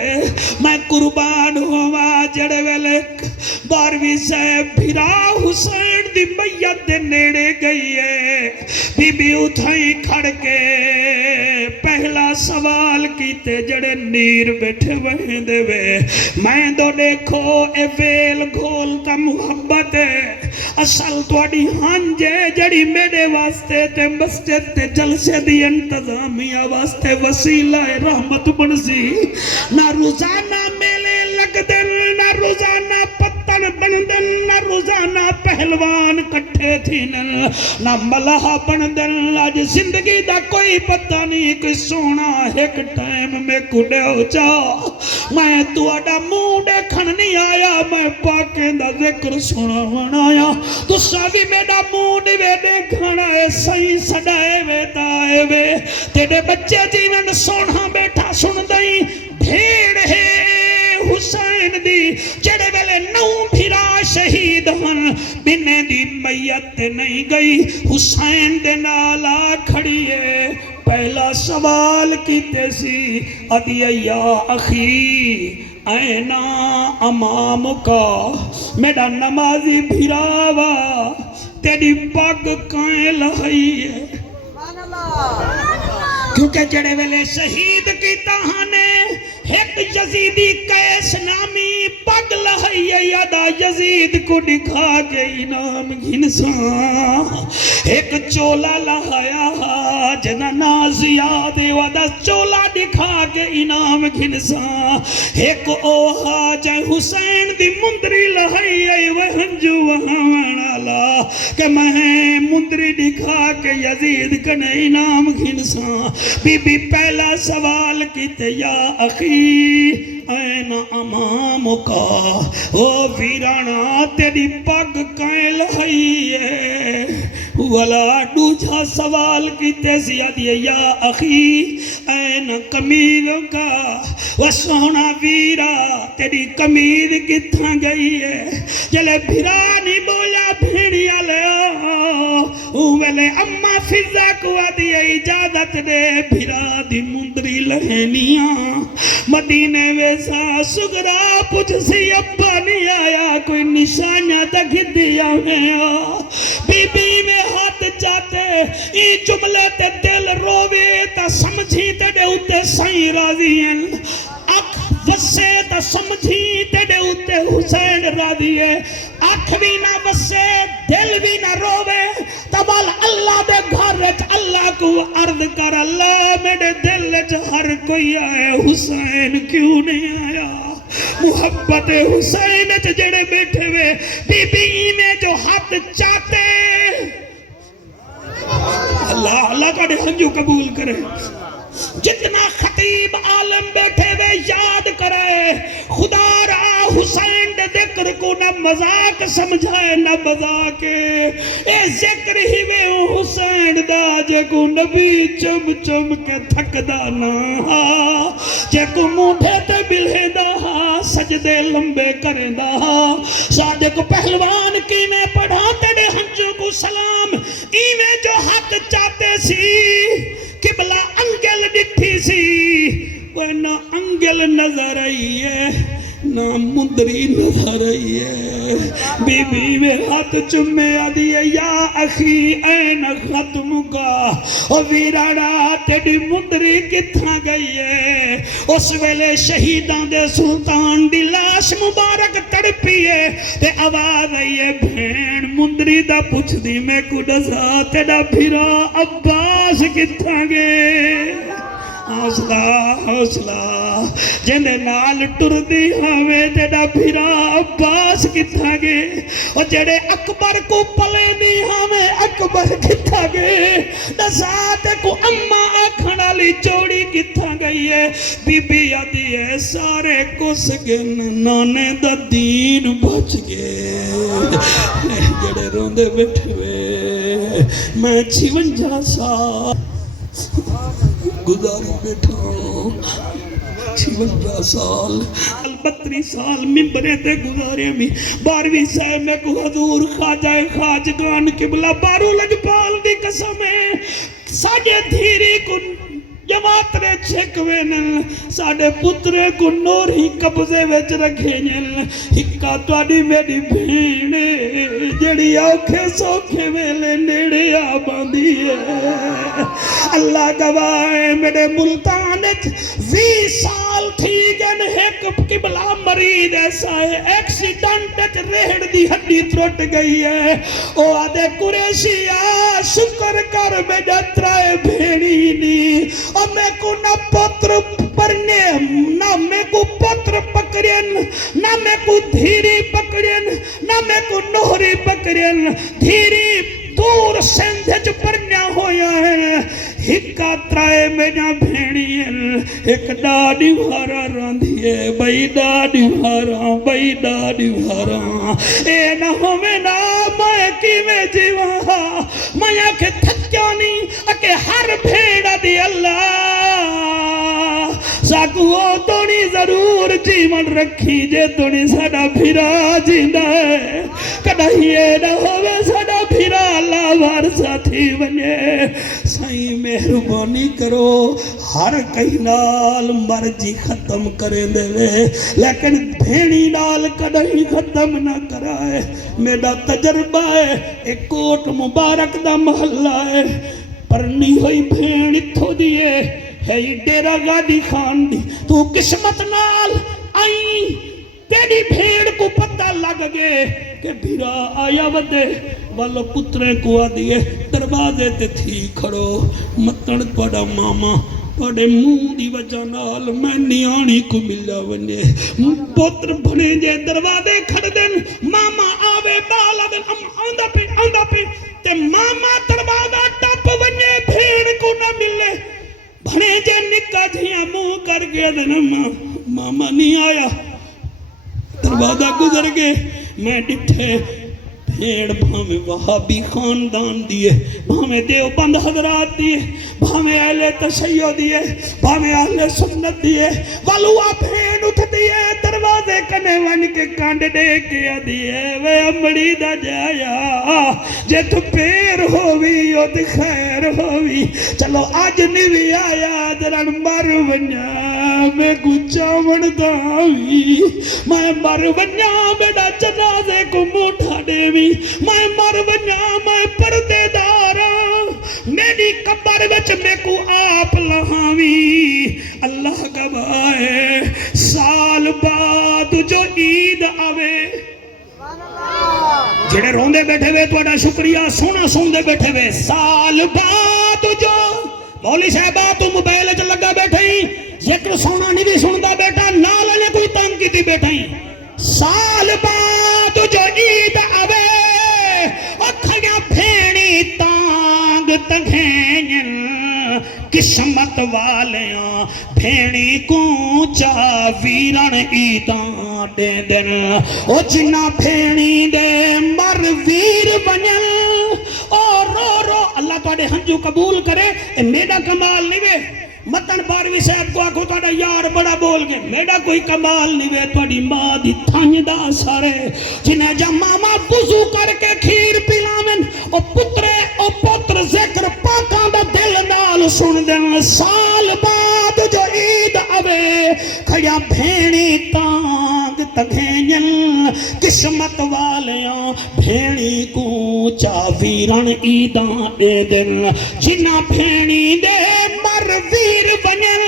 میں قربان ہوا جڑے ویلے 12ویں صاحب بھیرا حسین دی میت دے نیڑے گئی ہے بی بی اٹھائی کھڑ کے پہلا سوال کیتے جڑے نیر بیٹھے وہیں دے وے میں دو دیکھو اے ویل گھول کا محبت ہے اصل توڑی ہانجے جڑی میرے واسطے تے مسجد تے جلسے دی انتظامیہ واسطے وسیلہ رحمت بنسی نہ روزانہ میلے لگ دن نہ روزانہ پتن بن دن نہ روزانہ پہلوان کٹھے تھی نہ ملہ بن دن آج زندگی دا کوئی پتہ نہیں کہ سونا ایک ٹائم میں کڑے ہو جا میں تو اڈا موڈے کھن نہیں آیا میں پاکیں دا ذکر سونا ونایا تو ساوی میڈا موڈی ویڈے کھنا ہے صحیح سڑائے ویتا ہے وے تیرے بچے جیون سونا بیٹھا سن دائیں بھیڑ ہے حسین دی جڑے ویلے 9 بھیرا شہید ہن بنے دی میت نہیں گئی حسین دے نالا کھڑی ہے پہلا سوال کیتے سی ادیا یا اخی اینا امام کا میرا نمازی بھراوا تیری پگ کائیں لہائی ہے کیونکہ جڑے ویلے شہید کی تہانے ایک یزیدی کیس نامی پگ لہائی ہے یادا یزید کو دکھا کے انعام گھنساں ایک چولا لہایا جنا نازیاد وادا چولا دکھا کے انعام گھنساں ایک اوہا جائے حسین دی مندری لہائی ہے وہ ہنجو وہاں والا کہ میں مندری دکھا کے یزید کا انعام گھنساں بی بی پہلا سوال کیتے یا اخی این امام کا او ویرانا تیری پگ کائیں لہائی ہے والا دوجھا سوال کیتے زیادی یا اخی این کمیل کا وہ سونا ویرا تیری کمیل کتھاں گئی ہے جلے بھرانی بولا بھیڑیا لیا ویلے اما فضا کو آدھی اجازت دے بھرا دی مندری لہنیاں مدینے ویسا سگرا پچھ سی ابا نہیں آیا کوئی نشانہ تک دیا ہے بی بی میں ہاتھ چاہتے ای جملے تے دل روے تا سمجھی تے دے اتے سائیں راضی ہیں اکھ وسے تا سمجھی تے دے اتے حسین راضی ہے اکھ بھی نہ وسے دل بھی نہ روے تبال اللہ دے گھر اللہ کو عرض کر اللہ میرے دل ہر کوئی آئے حسین کیوں نہیں آیا محبت حسین جڑے بیٹھے ہوئے بی بی میں جو ہاتھ چاہتے اللہ کا دے ہنجو قبول کرے جتنا خطیب عالم بیٹھے ہوئے یاد کرے خدا را حسین دے ذکر کو نہ مذاق سمجھائے نہ مذاق اے ذکر ہی وے حسین دا جے کو نبی چم چم کے تھک دا نا جے کو موٹھے تے بلے دا سجدے لمبے کریں دا سادے کو پہلوان کی میں پڑھاتے دے ہنجو کو سلام ایویں جو حق چاہتے سی قبلہ انگل ڈٹھی سی وہ نہ انگل نظر آئی ہے نہ مندری نظر آئی ہے بی بی میں ہاتھ چمے آدھی ہے یا اخی این ختم کا او ویرانا تیری مندری کتھا گئی ہے اس ویلے شہیدان دے سلطان دی لاش مبارک تڑپی ہے تے آواز آئی ہے بھین مندری دا پوچھ دی میں کو ڈزا تیڑا بھیرا عباس کتھا گئے حوصلہ حوصلہ جندے نال ٹر دی ہمیں تیڑا بھیرا عباس کتھا گے اور جڑے اکبر کو پلے دی ہمیں اکبر کتھا گے نسات کو اممہ آکھنا لی چوڑی کتھا گئی ہے بی بی آدھی ہے سارے کو سگن نانے دا دین بچ گئے جڑے روندے بیٹھے ہوئے میں 56 سال گزاری بیٹھا ہوں 56 سال 32 سال ممبرے تے گزارے میں 12ویں سائے میں کو حضور خواجہ خواجگان قبلہ بارو لجپال دی قسم ہے ساجے دھیری کن جماعترے چھکوے نل ساڑے پترے کو نور ہی قبضے ویچ رکھے نل ہکا توڑی میری بھینے جڑی آنکھیں سوکھے ویلے نیڑے آباندی ہے اللہ گواہ میرے ملتانت 20 سال تھی گن ایک قبلہ مرید ایسا ہے ایکسیڈنٹ ریڑ دی ہڈی تروٹ گئی ہے او آدھے قریشیہ شکر کر میں جترائے بھیڑی نہیں اور میں کو نہ پتر پرنے نہ میں کو پتر پکڑین نہ میں کو دھیری پکڑین نہ میں کو نوری پکڑین دھیری دور سندھج پرنیا ہویا ہے ہکا ترائے میں نہ بھیڑین ایک ڈاڑی بھارا راندھیے بھائی ڈاڑی بھارا اے نہ ہمیں نہ میں کی میں جیوہا میں کہ تھکیانی اکے ہر بھیڑا دی اللہ ساکو تونی ضرور جیون رکھی جے تونی ساڑا بھیرا جیندہ ہے کدھائیے نہ ہوئے ساڑا بھیرا اللہ وارثہ تھی ونے سائیں مہربانی کرو ہر کئی نال مرضی ختم کریں دے وے لیکن بھیڑی نال کدھی ختم نہ کرائے میرا تجربہ ہے ایک کوٹ مبارک دا محلہ ہے پرنی ہوئی بھیڑ اتھو دیئے ہے یہ ڈیرہ گاڑی خان دی تو قسمت نال آئی تیری بھیڑ کو پتہ لگ گئے کہ بھیرا آیا ودے والو پترے کو آدھئے دروازے تے تھی کھڑو مطن پڑا ماما پڑے منہ دی وجہ نال میں نیانی کو ملا ونے پتر بھنے جے دروازے کھڑ دن ماما آوے بالا دن آندہ پہ تے ماما دروازہ ٹپ ونے بھیڑ کو نہ ملے بھنے جے نکا جھیاں منہ کر گیا دن ماما نہیں آیا دروازہ گزر گئے میں ڈٹھے بھیڑ بھامے وہابی خاندان دیئے بھامے دیوبند حضرات دیئے بھامے اہل تشیع دیئے بھامے اہل سنت دیئے والوہ بھیڑ اٹھ دیئے دروازے کنے ون کے کانڈ دے کیا دیئے وے امڑی دا جایا جے تو پیر ہووی او دی خیر ہووی چلو آج نیوی آیا درن مر ونیا میں گچا ونداوی میں مر ونیا بیڑا جنازے کو موٹھا دے وی میں مر ونیا میں پردے دارا میری قبر وچ میں کو آپ لہاوی اللہ گواہ سال بعد جو عید آوے جڑے روندے بیٹھے ہوئے توڑا شکریہ سونا سوندے بیٹھے ہوئے سال بعد جو مولی صاحبہ تو موبائل چ لگا بیٹھے ہی ذکر سونا نہیں بھی سندا بیٹا نال نے کوئی تنگ کی تھی بیٹھے ہی سال بعد جو عید آوے اکھڑیاں پھیڑی تانگ تگھینن قسمت والیاں بھیڑی کو چا ویرن عیداں دے دن او جنہ بھیڑی دے مر ویر بنن او رو رو اللہ توڑے ہنجو قبول کرے اے میرا کمال نہیں وے مطن باروی صاحب کو آکھو توڑا یار بڑا بول گئے میرا کوئی کمال نہیں وے توڑی ماں دی تھانج دا سارے جنہیں جا ماما وضو کر کے کھیر پلامن او پتر ذکر پاکاں دا دل نال سن دن سال بعد جو عید آوے کھڑیا بھیڑی تانگ تگھینن قسمت والیاں بھیڑی کو چا ویرن عیداں دے دن جنہ بھیڑی دے مر ویر بنن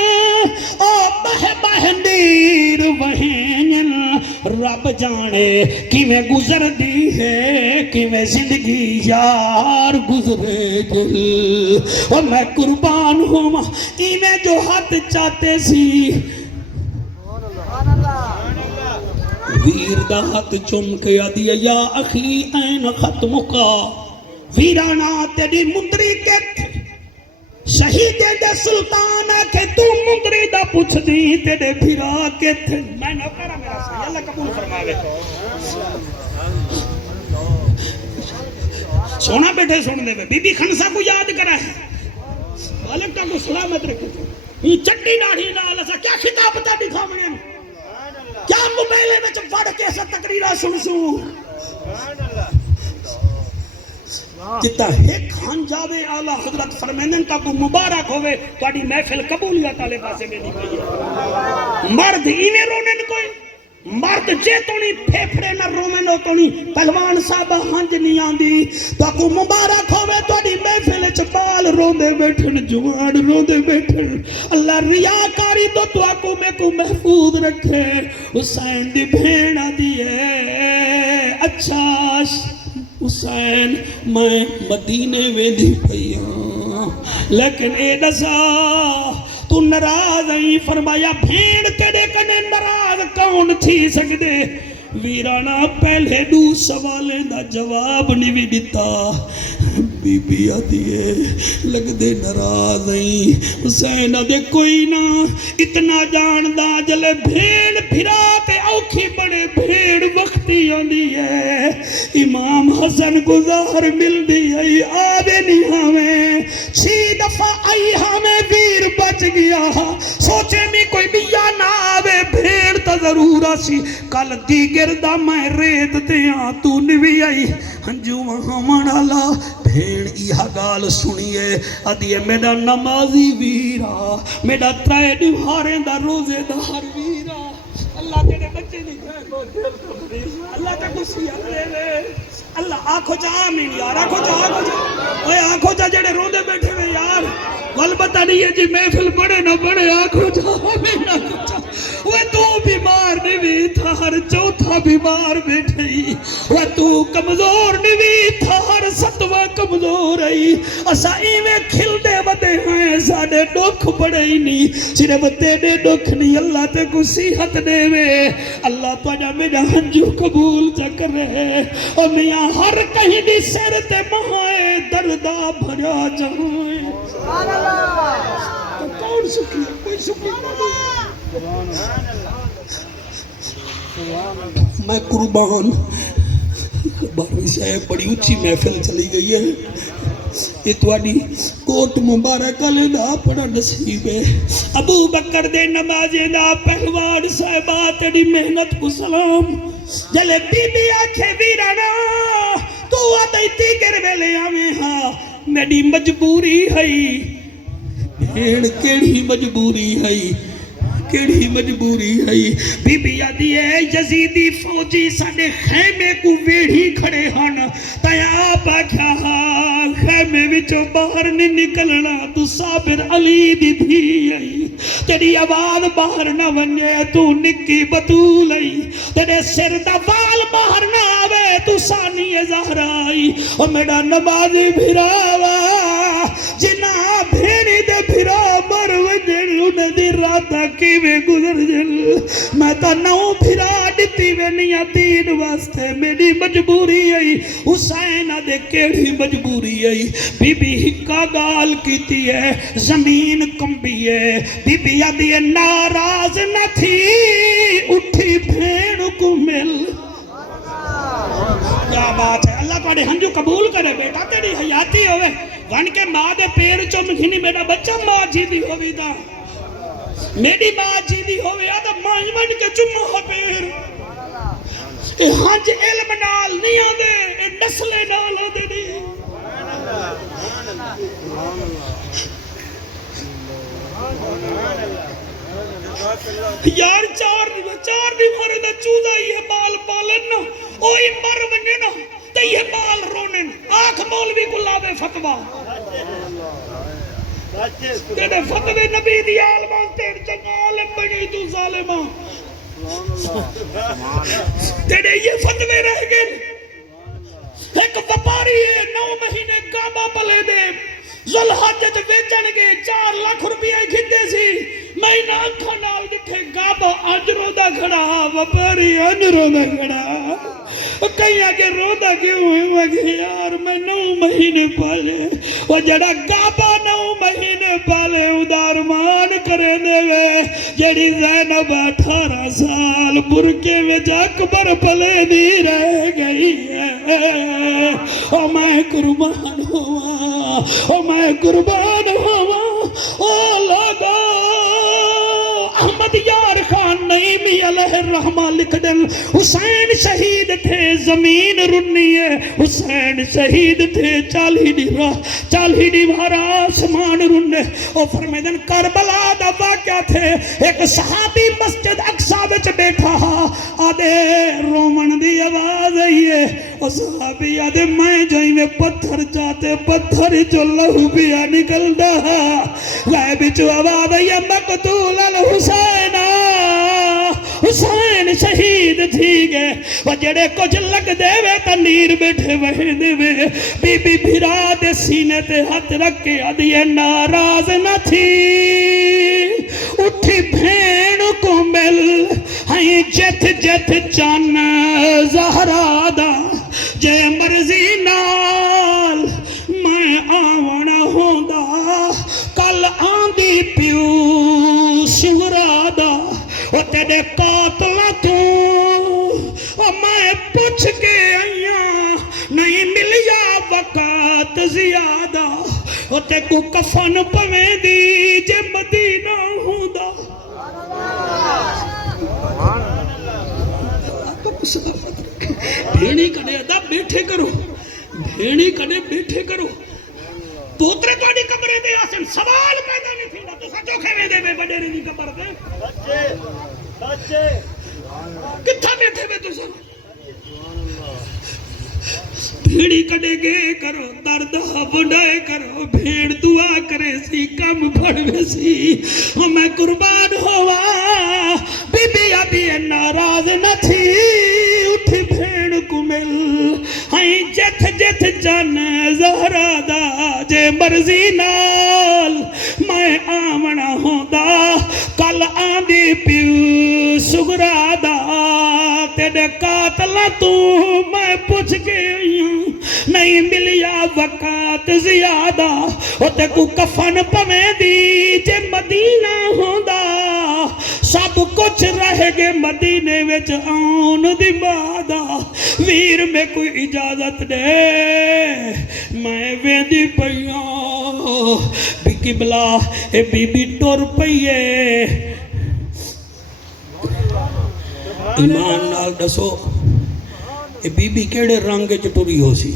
او بہ نیر وہینن رب جانے کی میں گزر دی ہے کی میں زندگی یار گزرے دل اور میں قربان ہوں انہیں جو ہاتھ چاہتے سی ویر دا ہاتھ چم کے آدیا یا اخی این ختم کا ویرانا تیری مندری کے شہید دے سلطان ہے کہ تو مندری دا پوچھ دی تیرے بھیرا کے تھے میں نہ کرا میرا سا اللہ قبول فرماوے سونا بیٹھے سن دے بی بی خنسا کو یاد کرا ہے مالک کا کو سلامت رکھے یہ چٹی ناڑھی نال کیا خطاب تا دکھا منین کیا موبائلے میں چھ پڑھ کے ایسا تقریرہ سن جتا ایک خان جاوے آلہ حضرت فرمینن کا کو مبارک ہوئے تو آڑی محفل قبولیت آلے پاسے میں نہیں گئی مرد ایویں رونن کوئی مرد جے تونی پھیپڑے نہ رومنو تونی پہلوان صاحبہ ہنج نہیں آندی تو کو مبارک ہوئے تو آڑی محفل چبال روندے بیٹھن جوان روندے بیٹھن اللہ ریاکاری تو آکو میں کو محفوظ رکھے حسین دی بھیڑا دیئے اچھا حسین میں مدینے میں دی پئیاں لیکن اے دسا تو نراز نہیں فرمایا بھیڑ تیرے کنے نراز کون تھی سکدے ویرانا پہلے دو سوالے دا جواب نہیں بھی دیتا بی بی آدھیے لگ دے نراز نہیں حسین آدھے کوئی نہ اتنا جاندہ جلے بھیڑ پھراتے اوکھی بڑے بھیڑ وقتی آندھی ہے امام حسن کو ظاہر مل دی آئی آدھے نہیں ہمیں 6 دفعہ آئی ہمیں ویر بچ گیا سوچے میں کوئی بیا نہ آوے بھیڑ تا ضرور آسی کل دی گردہ میں ریت دیاں تو نوی آئی ہنجو وہاں منالا بھین ایہا گال سنیے ادیے میرا نمازی ویرا میرا ترائے دیواریں دا روزے دار ویرا اللہ تیرے بچے نہیں کہے اللہ تے کسیت دے وے اللہ آنکھو جا آمین یار آنکھو جا اوے آنکھو جا جڑے روندے بیٹھے ہوئے یار والبتہ نہیں ہے جی محفل بڑے نہ بڑے آنکھو جا آمین آنکھو جا وہ تو بیمار نہیں تھا ہر چوتھا بیمار بیٹھئی وہ تو کمزور نہیں تھا ہر ستوہ کمزور آئی اسا ایویں کھل دے بدے ہیں ساڑے ڈوکھ بڑے ہی نہیں صرف تیرے ڈوکھ نہیں اللہ تے کو صحت دے وے اللہ تجھا میرا ہنجو قبول چکر رہے اور میاں ہر کہیں دی سر تے مہائے دردہ بھریا جائیں تو کون شکریہ کوئی شکریہ میں قربان بارہویں سے بڑی اچھی محفل چلی گئی ہے یہ توڑی کوٹ مبارک دا پڑا نصیب ہے ابو بکر دے نمازے دا پہلوان صاحبہ تیری محنت کو سلام جلے بی بی آنکھے ویرانا تو آدھائی تیگر ویلے آمیں ہاں میری مجبوری ہے بھیڑ کیڑی مجبوری ہے کیڑی مجبوری ہے بی بی آدھی ہے یزیدی فوجی ساڑے خیمے کو ویڑھی کھڑے ہن تایا آپ آکھا خیمے وچو باہر نہیں نکلنا تو صابر علی دی بھی آئی تیری آواز باہر نہ ونجے تو نکی بطول آئی تیرے سر دا وال باہر نہ آوے تو ثانی زہر آئی اور میرا نمازی بھراوا جنا بھیڑی دے بھرا مر وجن انہیں دی راتا کی میں گزر جل میں تا نو بھرا ڈتی میں نہیں دین واسطے میری مجبوری آئی حسین دے کیڑی مجبوری آئی بی بی ہکا گال کیتی ہے زمین کمبی ہے بی بی آدھی ناراض نہ تھی اٹھی بھین کو مل کیا بات ہے اللہ تھوڑے ہنجو قبول کرے بیٹا تیری حیاتی ہوئے ون کے ماں دے پیر چم گھنی میرا بچہ ماں جی دی ہوئی دا میری ماں جی دی ہوئی آدھا ماں ون کے چمہ پیر اے ہنج علم نال نہیں آدھے اے نسل نال آدھے نہیں یار چار دیوارے دا چوزہ یہ بال پالن اوہی مر ونجے نا تے یہ بال رونن آنکھ مولوی کو لاوے فتوہ تیرے فتوے نبی دی عالمان تیر چنگا عالم بنی تو ظالمہ تیرے یہ فتوے رہ گئے ایک وپاری ہے 9 مہینے کعبہ پلے دے ذوالحجہ بیچن گے 4 لاکھ روپیہ گھتے سی میں ناکھا نال دکھے گابا اجروں دا گھڑا وپاری اجروں دا گھڑا کہیں آگے رودا کیوں ہے وگے یار میں 9 مہینے پالے وہ جڑا گابا 9 مہینے پالے ادارمان کرے دے وے جڑی زینب 18 سال برکے میں اکبر پلے دی رہ گئی ہے او میں قربان ہوا او میں قربان ہوا او لگا احمد یار خان نعیمی علیہ الرحمہ لکھ دن حسین شہید تھے زمین رنی ہے حسین شہید تھے 40 دیوار آسمان رنے اور فرمیدن کربلا دا واقعہ تھے ایک صحابی مسجد اقصی وچ بیٹھا آدھے رومن دی آواز آئیے اور صحابی آدھے میں جائیں میں پتھر جاتے پتھر جو لہو بیا نکل دا غیب جو آواز آئیے مقتول الحسین حسین شہید تھی گئے وہ جڑے کچھ لگ دے وے تنیر بیٹھے وہے دے وے بی بی بھرا دے سینے تے ہاتھ رکھ کے آدھیے ناراض نہ تھی اٹھی بھین کو مل ہائیں جت جت چان زہرا دا جے مرضی نال میں آونا ہوندا کل آندی پیو شہرا دا وہ تیرے قاتلہ تو میں پوچھ کے آئیاں نہیں ملیا وقت زیادہ وہ تے کو کفن پویں دی جے مدینہ ہوں دا بھیڑی کڑے دا بیٹھے کرو بھیڑی کدے بیٹھے کرو پوترے تواڈی قبرے دے آسن سوال پیدا نہیں تھیندا تساں چوکھے ویندے وے وڈیرے دی قبر تے سچے کتھا بیٹھے وے تساں بھیڑی کڈے گے کرو درد بڑھائے کرو بھیڑ دعا کرے سی کم پڑھوے سی میں قربان ہوا بی بی ابھی ناراض نہ تھی اٹھ بھیڑ کو مل ہائیں جت جت جن زہرا دا جے مرضی نال میں آمنا ہوندا کل آندی پیو سگرا دا تیرے قاتل تو میں پوچھ کے نہیں ملیا وقت زیادہ ہوتے کو کفن پمیں دی جے مدینہ ہوندا سب کچھ رہ گے مدینے وچ آن دی مادہ ویر میں کوئی اجازت دے میں ویندی پئیاں بھی قبلہ اے بی بی ٹور پئیے ایمان نال دسو اے بی بی کیڑے رنگ چٹوری ہو سی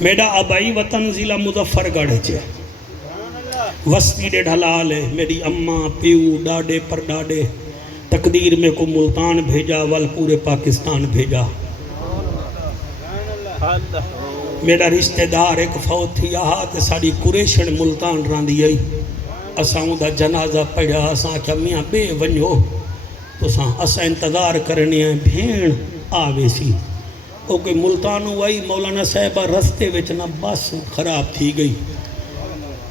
میڈا آبائی وطن ضلع مظفر گڑھ چے وسطی ڈے ڈھلال ہے میری اماں پیو ڈاڈے پر ڈاڈے تقدیر میں کو ملتان بھیجا ول پورے پاکستان بھیجا میرا رشتہ دار ایک فوت تھی آہا تے ساڑی قریشن ملتان راندی آئی اساں دا جنازہ پڑھا اساں کیا میاں بے ونجو تو اساں انتظار کرنے ہیں بھیڑ آوے سی او کہ ملتان ہوئی مولانا صاحبہ رستے وچنا بس خراب تھی گئی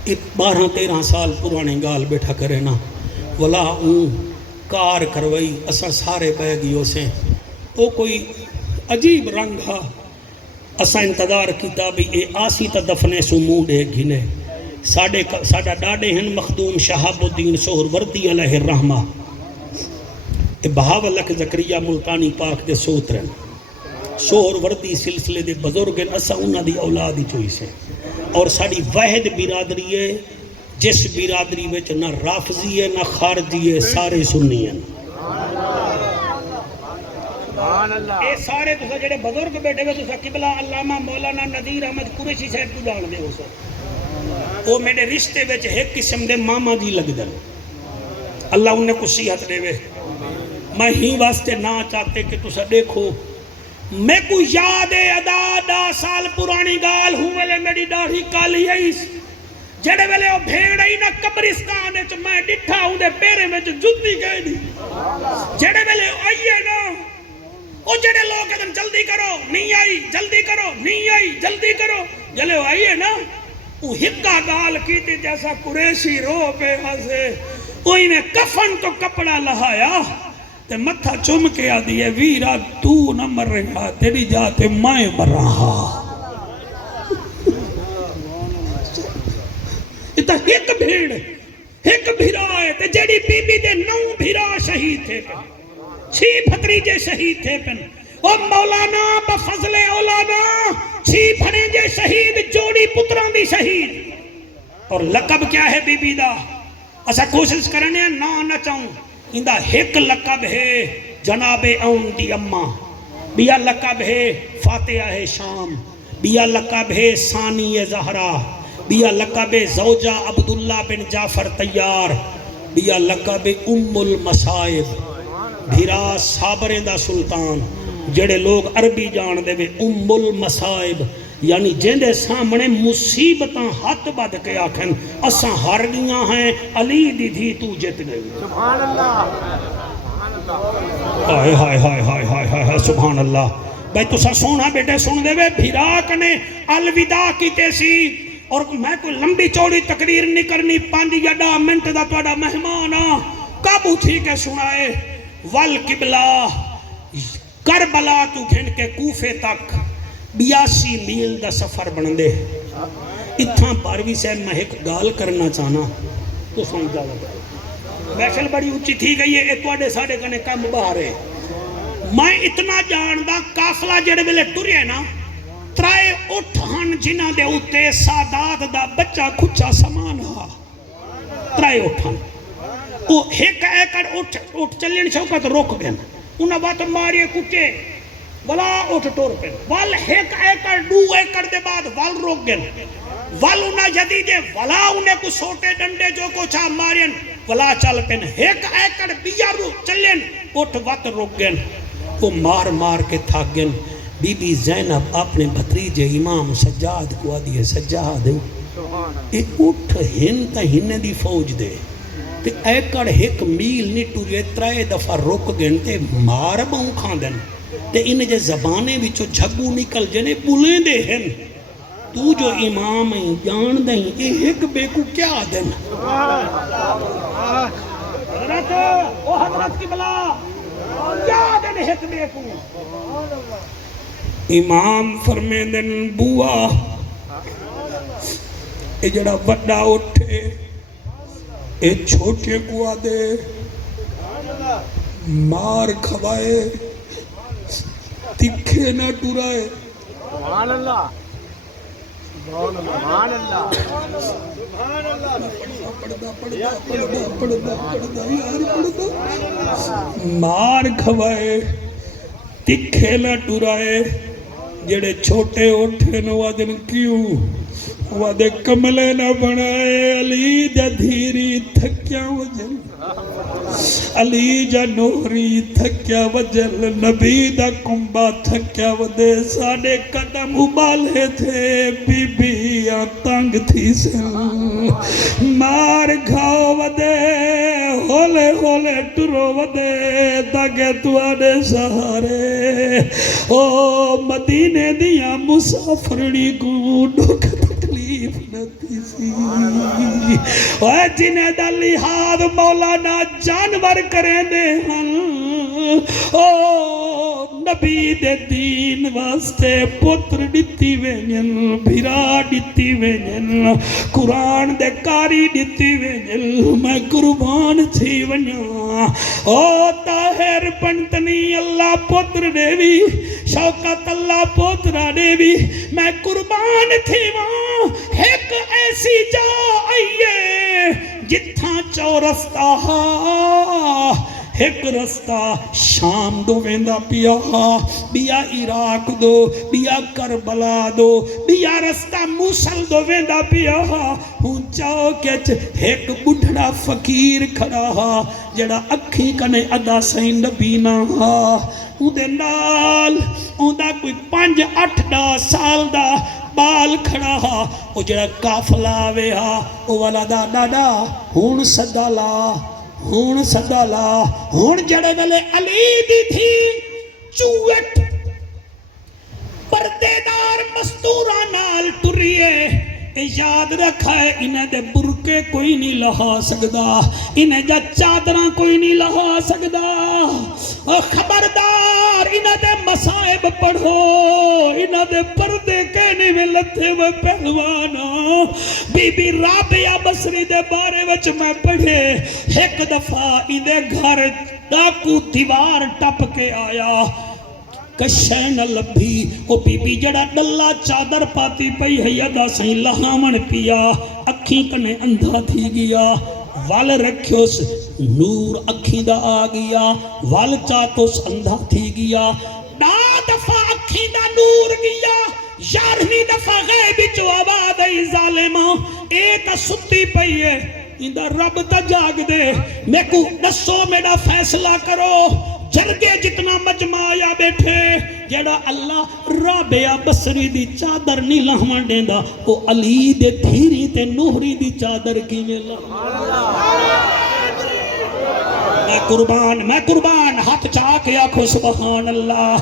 12-13 سال پرانے گال بیٹھا کرے نا ولا کار کروائی اساں سارے بہ گئیوں سے او کوئی عجیب رنگ ہا اساں انتظار کیتا بھی اے آسی تا دفنے سو موڈے گھنے ساڑا ڈاڈے ہیں مخدوم شہاب الدین سہر وردی علیہ الرحمہ بہاول لک زکریہ ملتانی پاک دے سوترن سہر وردی سلسلے دے بزرگن اسا انہا دی اولادی چوئی سے اور ساڑی واحد برادری ہے جس برادری وچ نہ رافضی ہے نہ خارجی ہے سارے سنی ہیں اے سارے تسا جڑے بزرگ بیٹھے ہوئے تسا قبلہ علامہ مولانا نذیر احمد قریشی صاحب کو جان دے ہو سو وہ میرے رشتے وچ ایک قسم دے ماما جی لگ دن اللہ انہیں کو صحت دے وے میں ہی واسطے نہ چاہتے کہ تسا دیکھو میں کو یاد ادا 10 سال پرانی گال ہوں ویلے میری داڑھی کالی آئی جڑے ویلے وہ بھیڑ آئی نا قبرستان ہے میں ڈٹھا ہوں دے پیرے میں جُتی گئی دی جڑے ویلے آئیے نا وہ جڑے لوگ ادھر جلدی کرو نہیں آئی جلدی کرو نہیں آئی جلدی کرو جلے آئیے نا وہ ہکا گال کی تھی جیسا قریشی رو پہ ہنسے وہی نے کفن تو کپڑا لہایا تے متھا چم کے آدھی ہے ویرا تو نہ مر رہا تیری جاتے میں مر رہا اتھا ایک بھیڑ ایک بھیرا ہے تے جڑی بی بی دے 9 بھیرا شہید تھے پن 6 بھتریجے شہید تھے پن او مولانا بفضل اولانا 6 بھنیجے شہید جوڑی پتران دی شہید اور لقب کیا ہے بی بی دا اسا کوشش کرنے نہ چاہوں اندہ ایک لقب ہے جناب اون دی اماں بیا لقب ہے فاتحہ شام بیا لقب ہے ثانی زہرا بیا لقب ہے زوجہ عبداللہ بن جعفر تیار بیا لقب ہے ام المصائب بھیرا صابریں دا سلطان جڑے لوگ عربی جان دے وے ام المصائب یعنی جن دے سامنے مصیبتاں ہاتھ بد کے آکھن اساں ہر گیاں ہیں علی دی دھی تو جت گئی سبحان اللہ ہائے ہائے ہائے ہائے ہائے ہائے سبحان اللہ بھائی تو سا سونا بیٹے سن دے وے بھیراک نے الوداع کیتے سی اور میں کوئی لمبی چوڑی تقریر نہیں کرنی 5 یا 10 منٹ دا توڑا مہمانا کابو تھی کے سنائے والقبلہ کربلا تو گھن کے کوفے تک 82 میل دا سفر بندے اتھاں پاروی سے میں ایک گال کرنا چاہنا تو سن جاوہ محفل بڑی اچھی تھی گئی ہے اتوادے ساڑے کنے کم باہرے میں اتنا جاندہ کافلہ جڑے ملے ٹورے نا ترائے اٹھان جنہ دے اتے سادات دا بچہ کھچا سامان ہا ترائے اٹھان وہ ایک ایکڑ اٹھ چلین شوکت روک گئن انہاں بات ماریے کچھے بلا اٹھ ٹور پہ ول ایک ایکڑ 2 ایکڑ دے بعد ول روک گن ول انہاں جدیدے ولا انہیں کو سوٹے ڈنڈے جو کو چاہ مارین ولا چل پین ایک ایکڑ بیا رو چلین اٹھ وقت روک گن وہ مار مار کے تھاک گن بی بی زینب اپنے بھتریجے امام سجاد کو آدھی سجاد اے اٹھ ہن تا ہن دی فوج دے تے ایکڑ ایک میل نہیں ٹورے 3 دفعہ روک گن تے مار باؤں کھان دن تے انہیں جے زبانے بچو جھگو نکل جنے بولیں دے ہیں تو جو امام ہیں جان دیں اے ایک بے کو کیا دن حضرت او حضرت کی بلا کیا دن ایک بے کو امام فرمے دن بوا اے جڑا وڈا اٹھے اے چھوٹے کو آدے مار کھوائے تکھے نہ ٹورائے سبحان اللہ سبحان اللہ مار کھوائے تکھے نہ ٹورائے جڑے چھوٹے اٹھے نو آدن کیوں وعدے کملے نہ بنائے علی دا دھیری تھکیا وجل علی جا نوری تھکیا وجل نبی دا کمبا تھکیا ودے ساڑے قدم ابالے تھے بی بیاں تنگ تھی سن مار کھاؤ ودے ہولے ہولے ٹرو ودے تاکہ توڑے سہارے او مدینے دیا مسافرنی کو ڈھک تکلیف نتی سی اے جنہیں دا لحاظ مولانا جانور کریں دے ہن او نبی دے دین واسطے پتر ڈتی وینن بھیرا ڈتی وینن قرآن دے کاری ڈتی وینن میں قربان تھی ونیا او طاہر پنتنی اللہ پتر دیوی شوکت اللہ پترہ دیوی میں قربان تھی وہاں ایک ایسی جا آئیے جتھاں چورستہ ایک رستہ شام دو ویندہ پیا بیا عراق دو بیا کربلا دو بیا رستہ موسل دو ویندہ پیا ہوں چاو کچھ ایک بڑھڑا فقیر کھڑا جڑا اکھی کنے ادا سین نبی نہ اُدے نال اُندا کوئی 5-8 سال دا بال کھڑا او جڑا کافلہ آوے او والا دا ڈاڈا ہون صدا لا ہون جڑے ویلے علی دی تھی چوٹ پردے دار مستورہ نال ٹریے یاد رکھا ہے انہیں دے برکے کوئی نہیں لہا سکدا انہیں جا چادراں کوئی نہیں لہا سکدا خبردار انہیں دے مسائب پڑھو انہیں دے پردے کہنے میں لتے ہوئے پہلوانا بی بی رابعہ بصری دے بارے وچ میں پڑھے ایک دفعہ انہیں گھر ڈاکو دیوار ٹپ کے آیا کشے نہ لبھی او بی بی جڑا ڈلا چادر پاتی پئی ہے یدا سہیں لہامن پیا اکھیں کنے اندھا تھی گیا وال رکھیوس نور اکھیں دا آ گیا وال چاہتوس اندھا تھی گیا نا دفعہ اکھیں دا نور گیا 11ویں دفعہ غیب جو آباد ای ظالمہ اے تا ستی پئی ہے اندہ رب تا جاگ دے میں کو دسو میرا فیصلہ کرو جرگے جتنا مجمع آیا بیٹھے جڑا اللہ رابعہ بصری دی چادر نہیں لہمن دیندہ وہ علی دے دھیری تے نوری دی چادر کی میں میں قربان ہاتھ چاہ کے آنکھو سبحان اللہ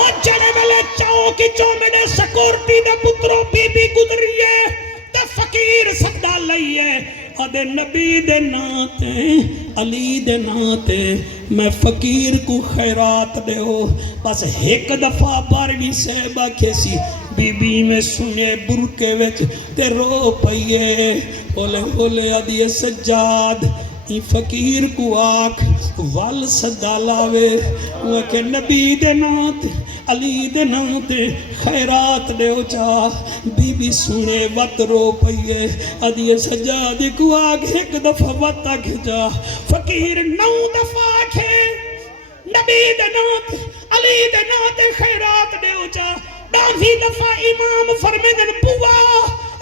اور جڑے ملے چاہو کی جو میرے سکورٹی دے پتروں بی بی گدریے تے فقیر صدا لئیے ادھے نبی دے ناتے علی دے ناتے میں فقیر کو خیرات دے ہو بس ایک دفعہ بارگی صحبہ کھیسی بی بی میں سنے برکے وچ تے رو پئیے ہولے ہولے ادھے سجاد ای فقیر کو آکھ وال صدا لاوے وہ کہ نبی دے ناتے علی دے ناتے خیرات دے ہو چاہ بی بی سنے وط رو پئیے ادھے سجاد کو آکھ ایک دفعہ وط آکھ جا فقیر 9 دفعہ آکھے نبی دے نات علی دے نات خیرات دے اچا ڈانسی دفعہ امام فرمیدن بوا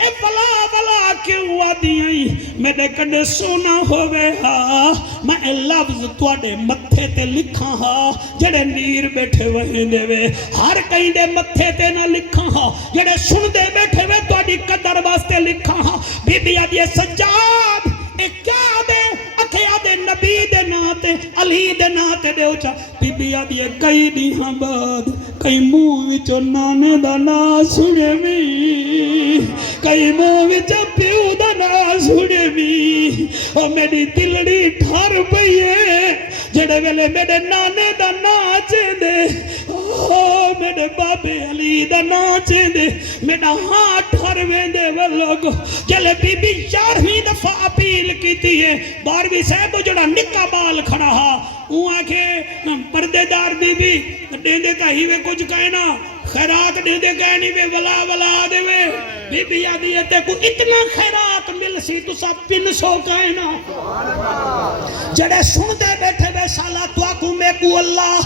اے ولا ولا کیوں آدھی آئی میرے کڑے سونا ہوئے ہاں میں اے لفظ توڑے متھے تے لکھا ہاں جڑے نیر بیٹھے وہیں دے وے ہر کہیں دے متھے تے نہ لکھا ہاں جڑے سن دے بیٹھے وے توڑی قدر واسطے لکھا ہاں بی بی آدھی سجاد اے کیا دے اکھے آدھے نبی دے ناتے علی دے ناتے دے اچھا بی بی آدھی کئی دیہاں بعد کئی منہ وچو نانے دا نا سنے می کئی منہ وچو پیو دا نا سنے می اور میری دلڑی ٹھار پئیے جڑے ویلے میرے نانے دا نا چیندے میرے بابے علی دا نا چیندے میرا ہاتھ ٹھار ویندے وہ لوگ جلے بی بی 4ویں دفعہ اپیل کی تھی ہے 12ویں صاحب جڑا نکا بال کھڑا ہا وہ آکھے پردے دار بی بی دیندے تا ہی وے کچھ کہنا خیرات دیندے کہنی وے ولا ولا دے وے بی بی آدیتے کو اتنا خیرات مل سی تو سب پن سو کہنا جڑے سن دے بیٹھے وے سالا تو آکو میں کو اللہ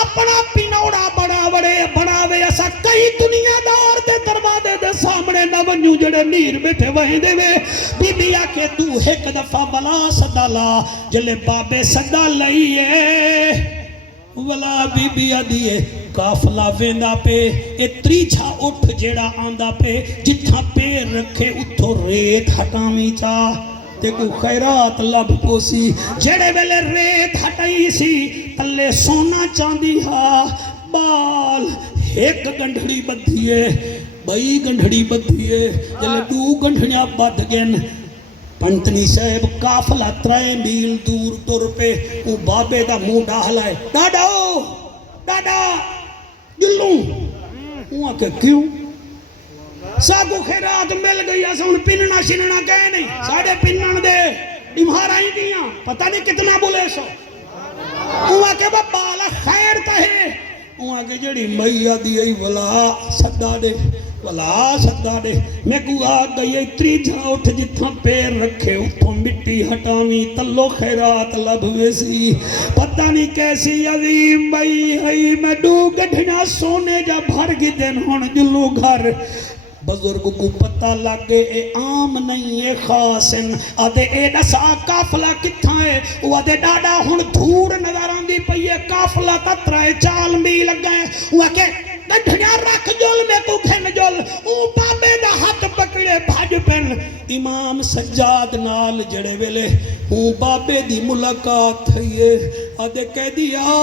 اپنا پینوڑا بڑا وے ایسا کئی دنیا دار دے دروازے دے سامنے نہ ونیو جڑے نیر بیٹھے وہیں دے وے بی بی آکے تو ایک دفعہ ولا صدا لا جلے بابے صدا لئیے ولا بی بی آدیے کافلہ ویندہ پہ اتری جھا اٹھ جیڑا آندہ پہ جتھا پیر رکھے اتھو ریت ہٹامی چاہ تے کو خیرات لب پوسی جیڑے ویلے ریت ہٹائی سی تلے سونا چاندی ہا بال ایک گنڈھڑی بدھیے بئی گنڈھڑی بدھیے جلے 2 گنڈھڑیاں بدھ گن پنتنی صاحب کافلہ 3 میل دور ٹر پہ وہ بابے دا منہ ڈالائے ڈاڈا جلوں وہ کہ کیوں ساکو خیرات مل گئی ایسا ان پننا شننا کہے نہیں ساڑھے پنن دے امہارا ہی دیاں پتہ نہیں کتنا بولے سو وہ کہ بالا خیر تہے وہ کہ جڑی میہ دی ولا صدا دے میں کو آگئی اتری جھا اٹھ جتھا پیر رکھے اتھوں مٹی ہٹاوی تلو خیرات لب ویسی پتہ نہیں کیسی عظیم بھئی ہے میں 2 گڈھنا سونے جا بھر گی دن ہون جلو گھر بزرگ کو پتہ لگے اے عام نہیں اے خاصن آدھے اے نسا کافلہ کتھا ہے وہ آدھے ڈاڈا ہون دھور نظر آندی پئیے کافلہ تترائے 4 میل لگ گئے وہ کہ گھڑیاں رکھ جول میں کو کھن جول او بابے دا ہاتھ پکڑے بھاج پن امام سجاد نال جڑے ویلے او بابے دی ملاقات تھئیے آدھے کہہ دیا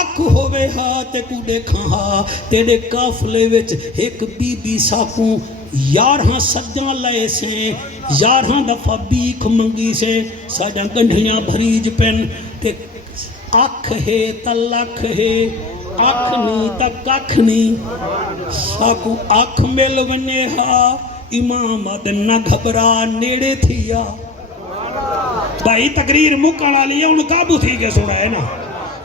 اکھ ہوئے ہاتھ کو دیکھا ہا تیرے کافلے وچ ایک بی بی ساکوں 11 سجاں لائے سے 11 دفعہ بیک منگی سے ساڑھا گنڈھیاں بھریج پن تے اکھ ہے تلک ہے آنکھ نہیں تک آنکھ نہیں ساکو آنکھ مل ونے ہا امام آدن نہ گھبرا نیڑے تھیا بھائی تقریر مکڑا لیا ان قابو تھی کے سنا ہے نا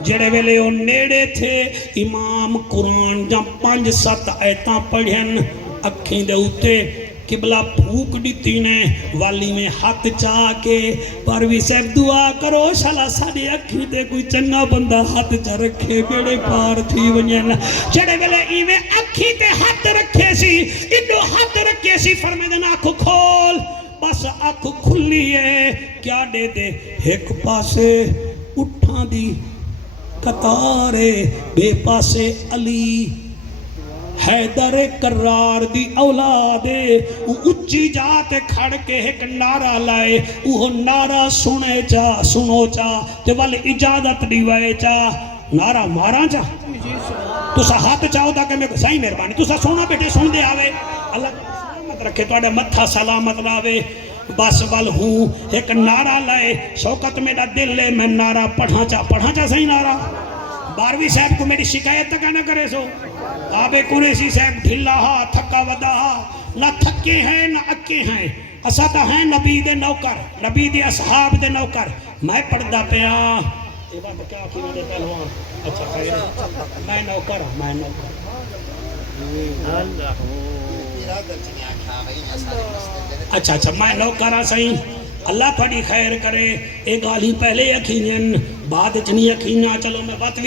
جڑے ویلے ان نیڑے تھے امام قرآن جہاں 5-7 آیتاں پڑھیں اکھیں دے ہوتے قبلہ پھوک دیتی نے والی میں ہاتھ چاہ کے پروی صاحب دعا کرو شالا ساڑے اکھی دے کوئی چنگا بندہ ہاتھ چاہ رکھے بیڑے پار تھی ونین جڑے ویلے ایویں اکھی تے ہاتھ رکھے سی انہو ہاتھ رکھے سی فرمیدن آنکھ کھول بس آنکھ کھلی ہے کیا دے دے ایک پاسے اٹھا دی قطارے بے پاسے علی حیدر کرار دی اولادے وہ اچھی جاتے کھڑ کے ایک نعرہ لائے وہ نعرہ سنو چا تے والے اجازت دیوائے چا نعرہ مارا چا تو سا ہاتھ چاہو دا کہ میں صحیح مہربانی تو سا سونا بیٹے سن دے آوے اللہ سلامت رکھے تو اڑے متھا سلامت راوے بس وال ہوں ایک نعرہ لائے شوکت میرا دل لے میں نعرہ پڑھا چا صحیح نعرہ 12ویں صاحب کو میری شکایت تک نہ کرے سو آبے قریشی صاحب ڈھلا ہا تھکا ودا ہا نہ تھکے ہیں نہ اکے ہیں اساتہ ہیں نبی دے نوکر نبی دے اصحاب دے نوکر میں پردہ پیا یہ بات کیا کی میرے پہلوان اچھا خیر میں نوکر اچھا میں نوکر صحیح اللہ تھوڑی خیر کرے ایک گالی پہلے یقیناً بعد چنی یقیناً چلو میں بات